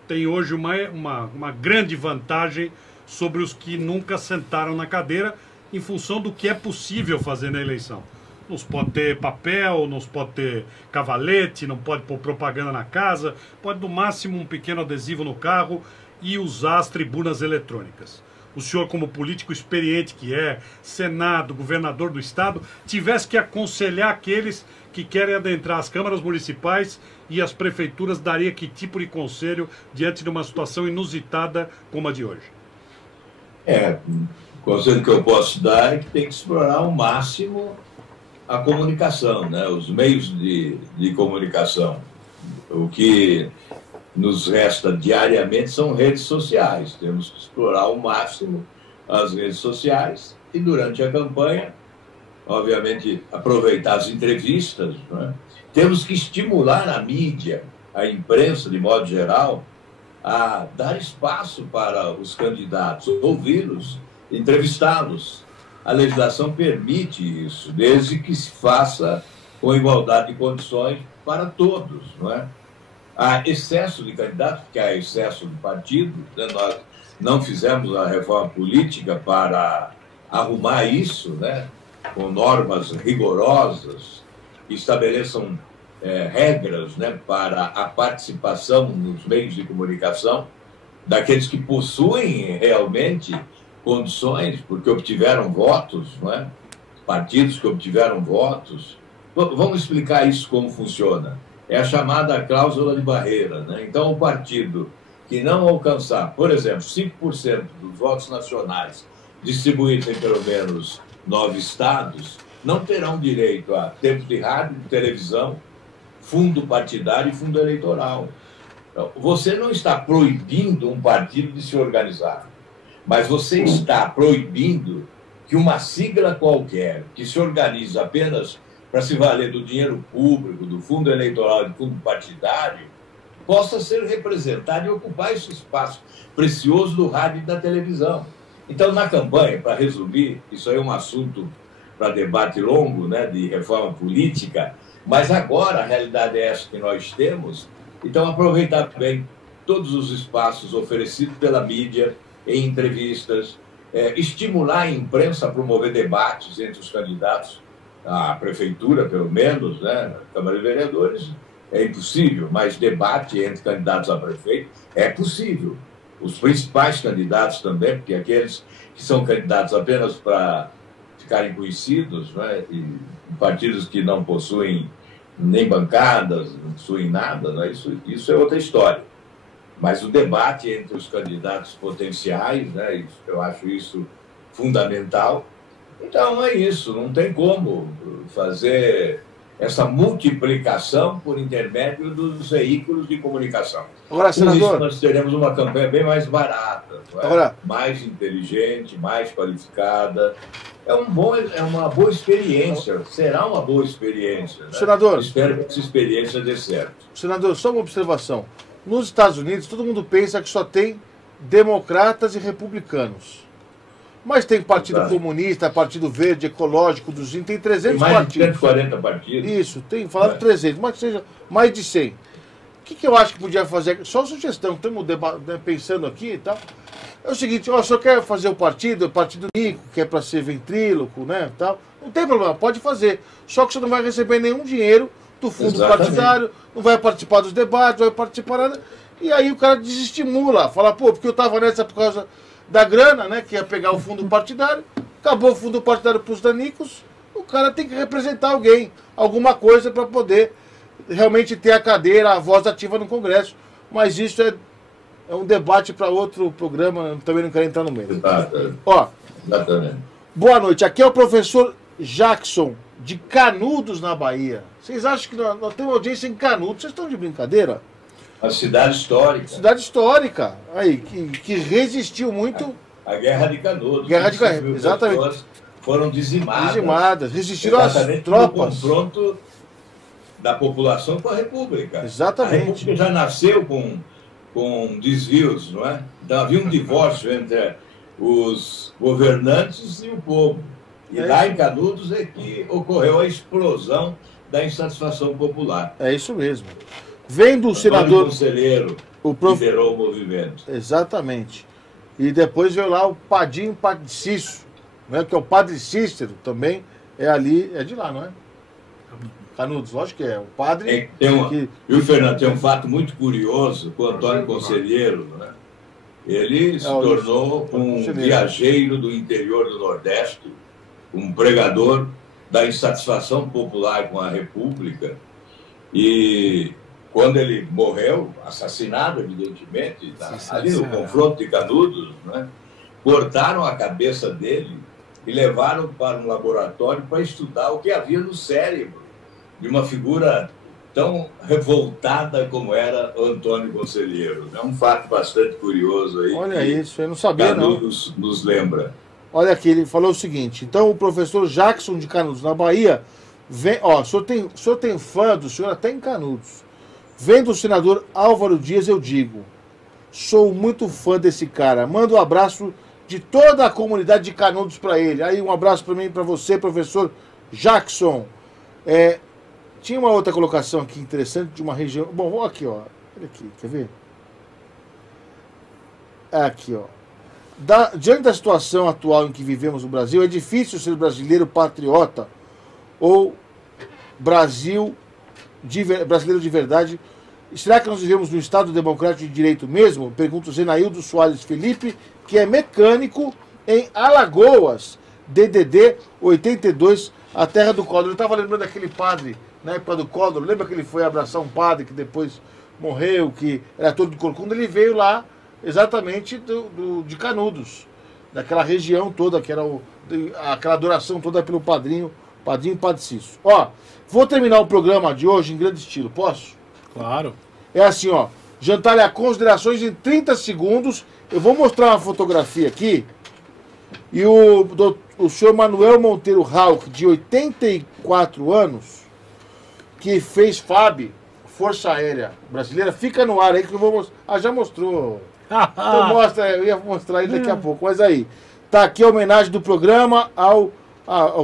têm hoje uma grande vantagem sobre os que nunca sentaram na cadeira em função do que é possível fazer na eleição. Não se pode ter papel, não se pode ter cavalete, não pode pôr propaganda na casa, pode no máximo um pequeno adesivo no carro e usar as tribunas eletrônicas. O senhor, como político experiente que é, Senado, governador do Estado, tivesse que aconselhar aqueles que querem adentrar as câmaras municipais e as prefeituras, daria que tipo de conselho diante de uma situação inusitada como a de hoje? O conselho que eu posso dar é que tem que explorar ao máximo a comunicação, né? Os meios de comunicação. O que nos resta diariamente são redes sociais. Temos que explorar ao máximo as redes sociais e, durante a campanha, obviamente, aproveitar as entrevistas, né? Temos que estimular a mídia, a imprensa, de modo geral, a dar espaço para os candidatos, ouvi-los, entrevistá-los. A legislação permite isso, desde que se faça com igualdade de condições para todos, não é? Há excesso de candidatos, porque há excesso de partido, né? Nós não fizemos a reforma política para arrumar isso, né? Com normas rigorosas, que estabeleçam regras, né? Para a participação nos meios de comunicação daqueles que possuem realmente condições, porque obtiveram votos, não é? Partidos que obtiveram votos. Vamos explicar isso como funciona. É a chamada cláusula de barreira, né? Então, o partido que não alcançar, por exemplo, 5% dos votos nacionais distribuídos em pelo menos 9 estados, não terão direito a tempo de rádio, de televisão, fundo partidário e fundo eleitoral. Então, você não está proibindo um partido de se organizar, mas você está proibindo que uma sigla qualquer, que se organiza apenas para se valer do dinheiro público, do fundo eleitoral e do fundo partidário, possa ser representada e ocupar esse espaço precioso do rádio e da televisão. Então, na campanha, para resumir, isso aí é um assunto para debate longo, né, de reforma política, mas agora a realidade é essa que nós temos, então aproveitar bem todos os espaços oferecidos pela mídia, em entrevistas, estimular a imprensa a promover debates entre os candidatos à prefeitura, pelo menos, né, Câmara de Vereadores, é impossível, mas debate entre candidatos a prefeito é possível. Os principais candidatos também, porque aqueles que são candidatos apenas para ficarem conhecidos, né, e partidos que não possuem nem bancadas, não possuem nada, né, isso é outra história. Mas o debate entre os candidatos potenciais, né, eu acho isso fundamental. Então é isso, não tem como fazer essa multiplicação por intermédio dos veículos de comunicação. Agora, senador, com isso, nós teremos uma campanha bem mais barata, não é? Agora, mais inteligente, mais qualificada. É uma boa experiência, será uma boa experiência. Né? Senador, espero que essa experiência dê certo. Senador, só uma observação. Nos Estados Unidos, todo mundo pensa que só tem democratas e republicanos. Mas tem Partido Comunista, Partido Verde, Ecológico, dos Índios, tem 300 mais partidos. De 140 partidos. Isso, tem falado 300, mas que seja mais de 100. O que eu acho que podia fazer? Só sugestão, estamos pensando aqui e tal. É o seguinte, o senhor quer fazer o Partido Nico, que é para ser ventríloco, né, tal. Não tem problema, pode fazer. Só que você não vai receber nenhum dinheiro do fundo partidário, não vai participar dos debates, não vai participar nada. E aí o cara desestimula, fala, pô, porque eu estava nessa por causa da grana, né, que ia pegar o fundo partidário, acabou o fundo partidário para os danicos, o cara tem que representar alguém, alguma coisa para poder realmente ter a cadeira, a voz ativa no Congresso. Mas isso é um debate para outro programa, também não quero entrar no meio. Ó, Exatamente. boa noite, aqui é o professor Jackson, de Canudos, na Bahia. Vocês acham que nós temos audiência em Canudos? Vocês estão de brincadeira? A cidade histórica. Cidade histórica, aí, que resistiu muito. A Guerra de Canudos. Guerra de Canudos, exatamente. Foram dizimadas. Dizimadas, resistiram às tropas. No confronto da população com a República. Exatamente. A República já nasceu com desvios, não é? Então havia um divórcio entre os governantes e o povo. E lá em Canudos é que ocorreu a explosão da insatisfação popular. É isso mesmo. Vem do senador... Conselheiro liderou o movimento. Exatamente. E depois veio lá o Padim Padicício, né, que é o Padre Cícero, também é ali, é de lá, não é? Canudos, lógico que é. O padre... Viu, Fernando, tem um fato muito curioso com o Antônio Conselheiro, né? Ele se tornou um viajeiro do interior do Nordeste, um pregador da insatisfação popular com a República. E quando ele morreu, assassinado, evidentemente, ali no confronto de Canudos, né, cortaram a cabeça dele e levaram para um laboratório para estudar o que havia no cérebro de uma figura tão revoltada como era o Antônio Conselheiro. É um fato bastante curioso aí. Olha isso, eu não sabia, não. Canudos nos lembra. Olha aqui, ele falou o seguinte: então o professor Jackson de Canudos, na Bahia, vem, ó, o senhor tem fã do senhor até em Canudos. Vendo o senador Álvaro Dias, eu digo, sou muito fã desse cara. Manda um abraço de toda a comunidade de Canudos para ele. Aí um abraço para mim e para você, professor Jackson. Tinha uma outra colocação aqui interessante de uma região. Bom, aqui, ó. Olha aqui, quer ver? Aqui, ó. Diante da situação atual em que vivemos no Brasil, é difícil ser brasileiro patriota ou brasileiro de verdade. Será que nós vivemos num Estado democrático de direito mesmo? Pergunta o Zenaildo Soares Felipe, que é mecânico em Alagoas, DDD 82, a terra do Collor. Eu estava lembrando daquele padre na época do Collor. Lembra que ele foi abraçar um padre que depois morreu, que era todo de corcunda? Ele veio lá exatamente de Canudos, daquela região toda, que era aquela adoração toda pelo Padre Cícero. Ó, vou terminar o programa de hoje em grande estilo, posso? Claro. É assim, ó, Jantalha, considerações em 30 segundos. Eu vou mostrar uma fotografia aqui. E o senhor Manuel Monteiro Rauch, de 84 anos, que fez FAB, Força Aérea Brasileira, fica no ar aí que eu vou mostrar. Ah, já mostrou. Então mostra, eu ia mostrar ele daqui a pouco. Mas aí, tá aqui a homenagem do programa ao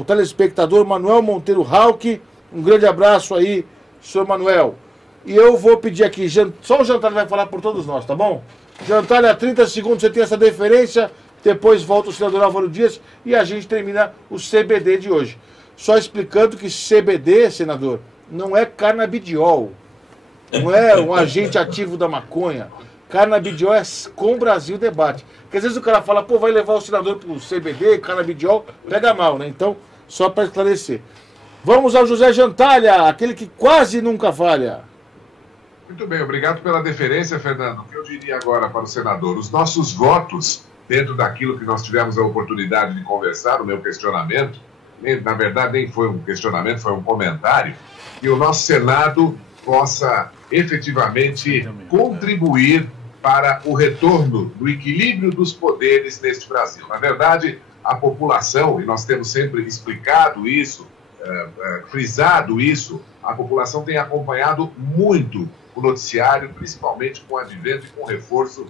telespectador Manuel Monteiro Rauch. Um grande abraço aí, senhor Manuel. E eu vou pedir aqui, só o Jantalha vai falar por todos nós, tá bom? Jantalha, 30 segundos, você tem essa deferência, depois volta o senador Álvaro Dias e a gente termina o CBD de hoje. Só explicando que CBD, senador, não é canabidiol, não é um agente ativo da maconha. Canabidiol é com Brasil Debate. Porque às vezes o cara fala, pô, vai levar o senador pro CBD, canabidiol, pega mal, né? Então, só para esclarecer. Vamos ao José Jantalha, aquele que quase nunca falha. Muito bem, obrigado pela deferência, Fernando. O que eu diria agora para o senador? Os nossos votos, dentro daquilo que nós tivemos a oportunidade de conversar, o meu questionamento, na verdade nem foi um questionamento, foi um comentário, que o nosso Senado possa efetivamente contribuir para o retorno do equilíbrio dos poderes neste Brasil. Na verdade, a população, e nós temos sempre explicado isso, frisado isso, a população tem acompanhado muito o noticiário, principalmente com o advento e com o reforço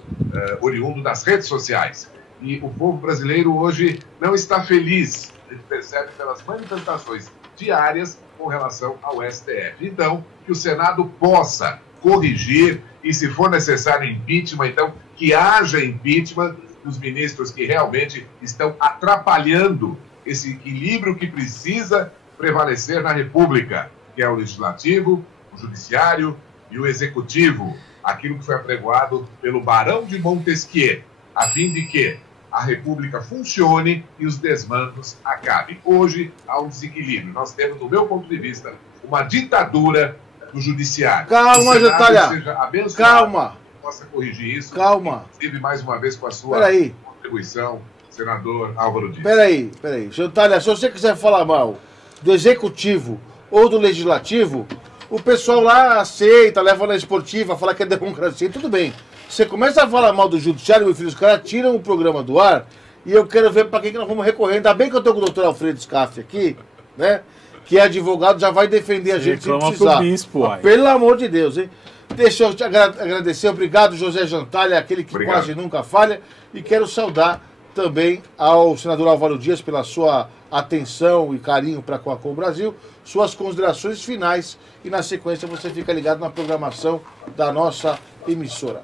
oriundo das redes sociais. E o povo brasileiro hoje não está feliz, a gente percebe pelas manifestações diárias com relação ao STF. Então, que o Senado possa corrigir e, se for necessário impeachment, então, que haja impeachment dos ministros que realmente estão atrapalhando esse equilíbrio que precisa prevalecer na República, que é o Legislativo, o Judiciário e o Executivo, aquilo que foi apregoado pelo Barão de Montesquieu, a fim de que a República funcione e os desmandos acabem. Hoje há um desequilíbrio. Nós temos, do meu ponto de vista, uma ditadura do judiciário. Calma, Jantalha. Seja abençoado, Calma. possa corrigir isso. Calma. Inclusive, mais uma vez, com a sua contribuição, senador Álvaro Dias. Peraí. Jantalha, se você quiser falar mal do Executivo ou do Legislativo, o pessoal lá aceita, leva na esportiva, fala que é democracia, tudo bem. Você começa a falar mal do Judiciário, meu filho, os caras tiram o programa do ar e eu quero ver para quem que nós vamos recorrer. Ainda bem que eu estou com o doutor Alfredo Scaff aqui, né? Que é advogado, já vai defender a gente sem precisar. Bispo, pelo amor de Deus, hein? Deixa eu te agradecer. Obrigado, José Jantalha, aquele que quase nunca falha. E quero saudar também ao senador Álvaro Dias pela sua atenção e carinho para com a Com Brasil. Suas considerações finais e na sequência você fica ligado na programação da nossa emissora.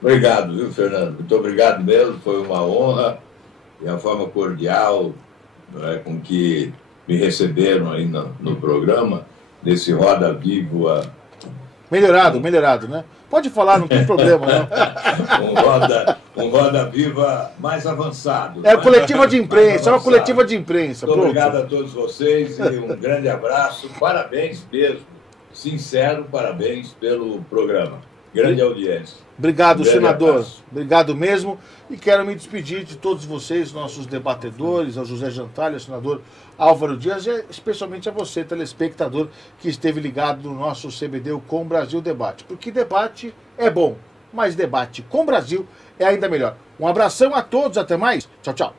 Obrigado, viu, Fernando? Muito obrigado mesmo. Foi uma honra e a forma cordial, com que me receberam aí no programa, nesse Roda Viva. Melhorado, né? Pode falar, não tem problema, não. um Roda Viva mais avançado. É coletiva de imprensa, é uma coletiva de imprensa. Muito obrigado a todos vocês e um grande abraço. Parabéns mesmo, sincero, parabéns pelo programa. Grande audiência. Obrigado, senador. Abraço. Obrigado mesmo. E quero me despedir de todos vocês, nossos debatedores, ao José Jantalha, ao senador Álvaro Dias, e especialmente a você, telespectador, que esteve ligado no nosso CBD, o Com Brasil Debate. Porque debate é bom, mas debate com Brasil é ainda melhor. Um abração a todos, até mais. Tchau, tchau.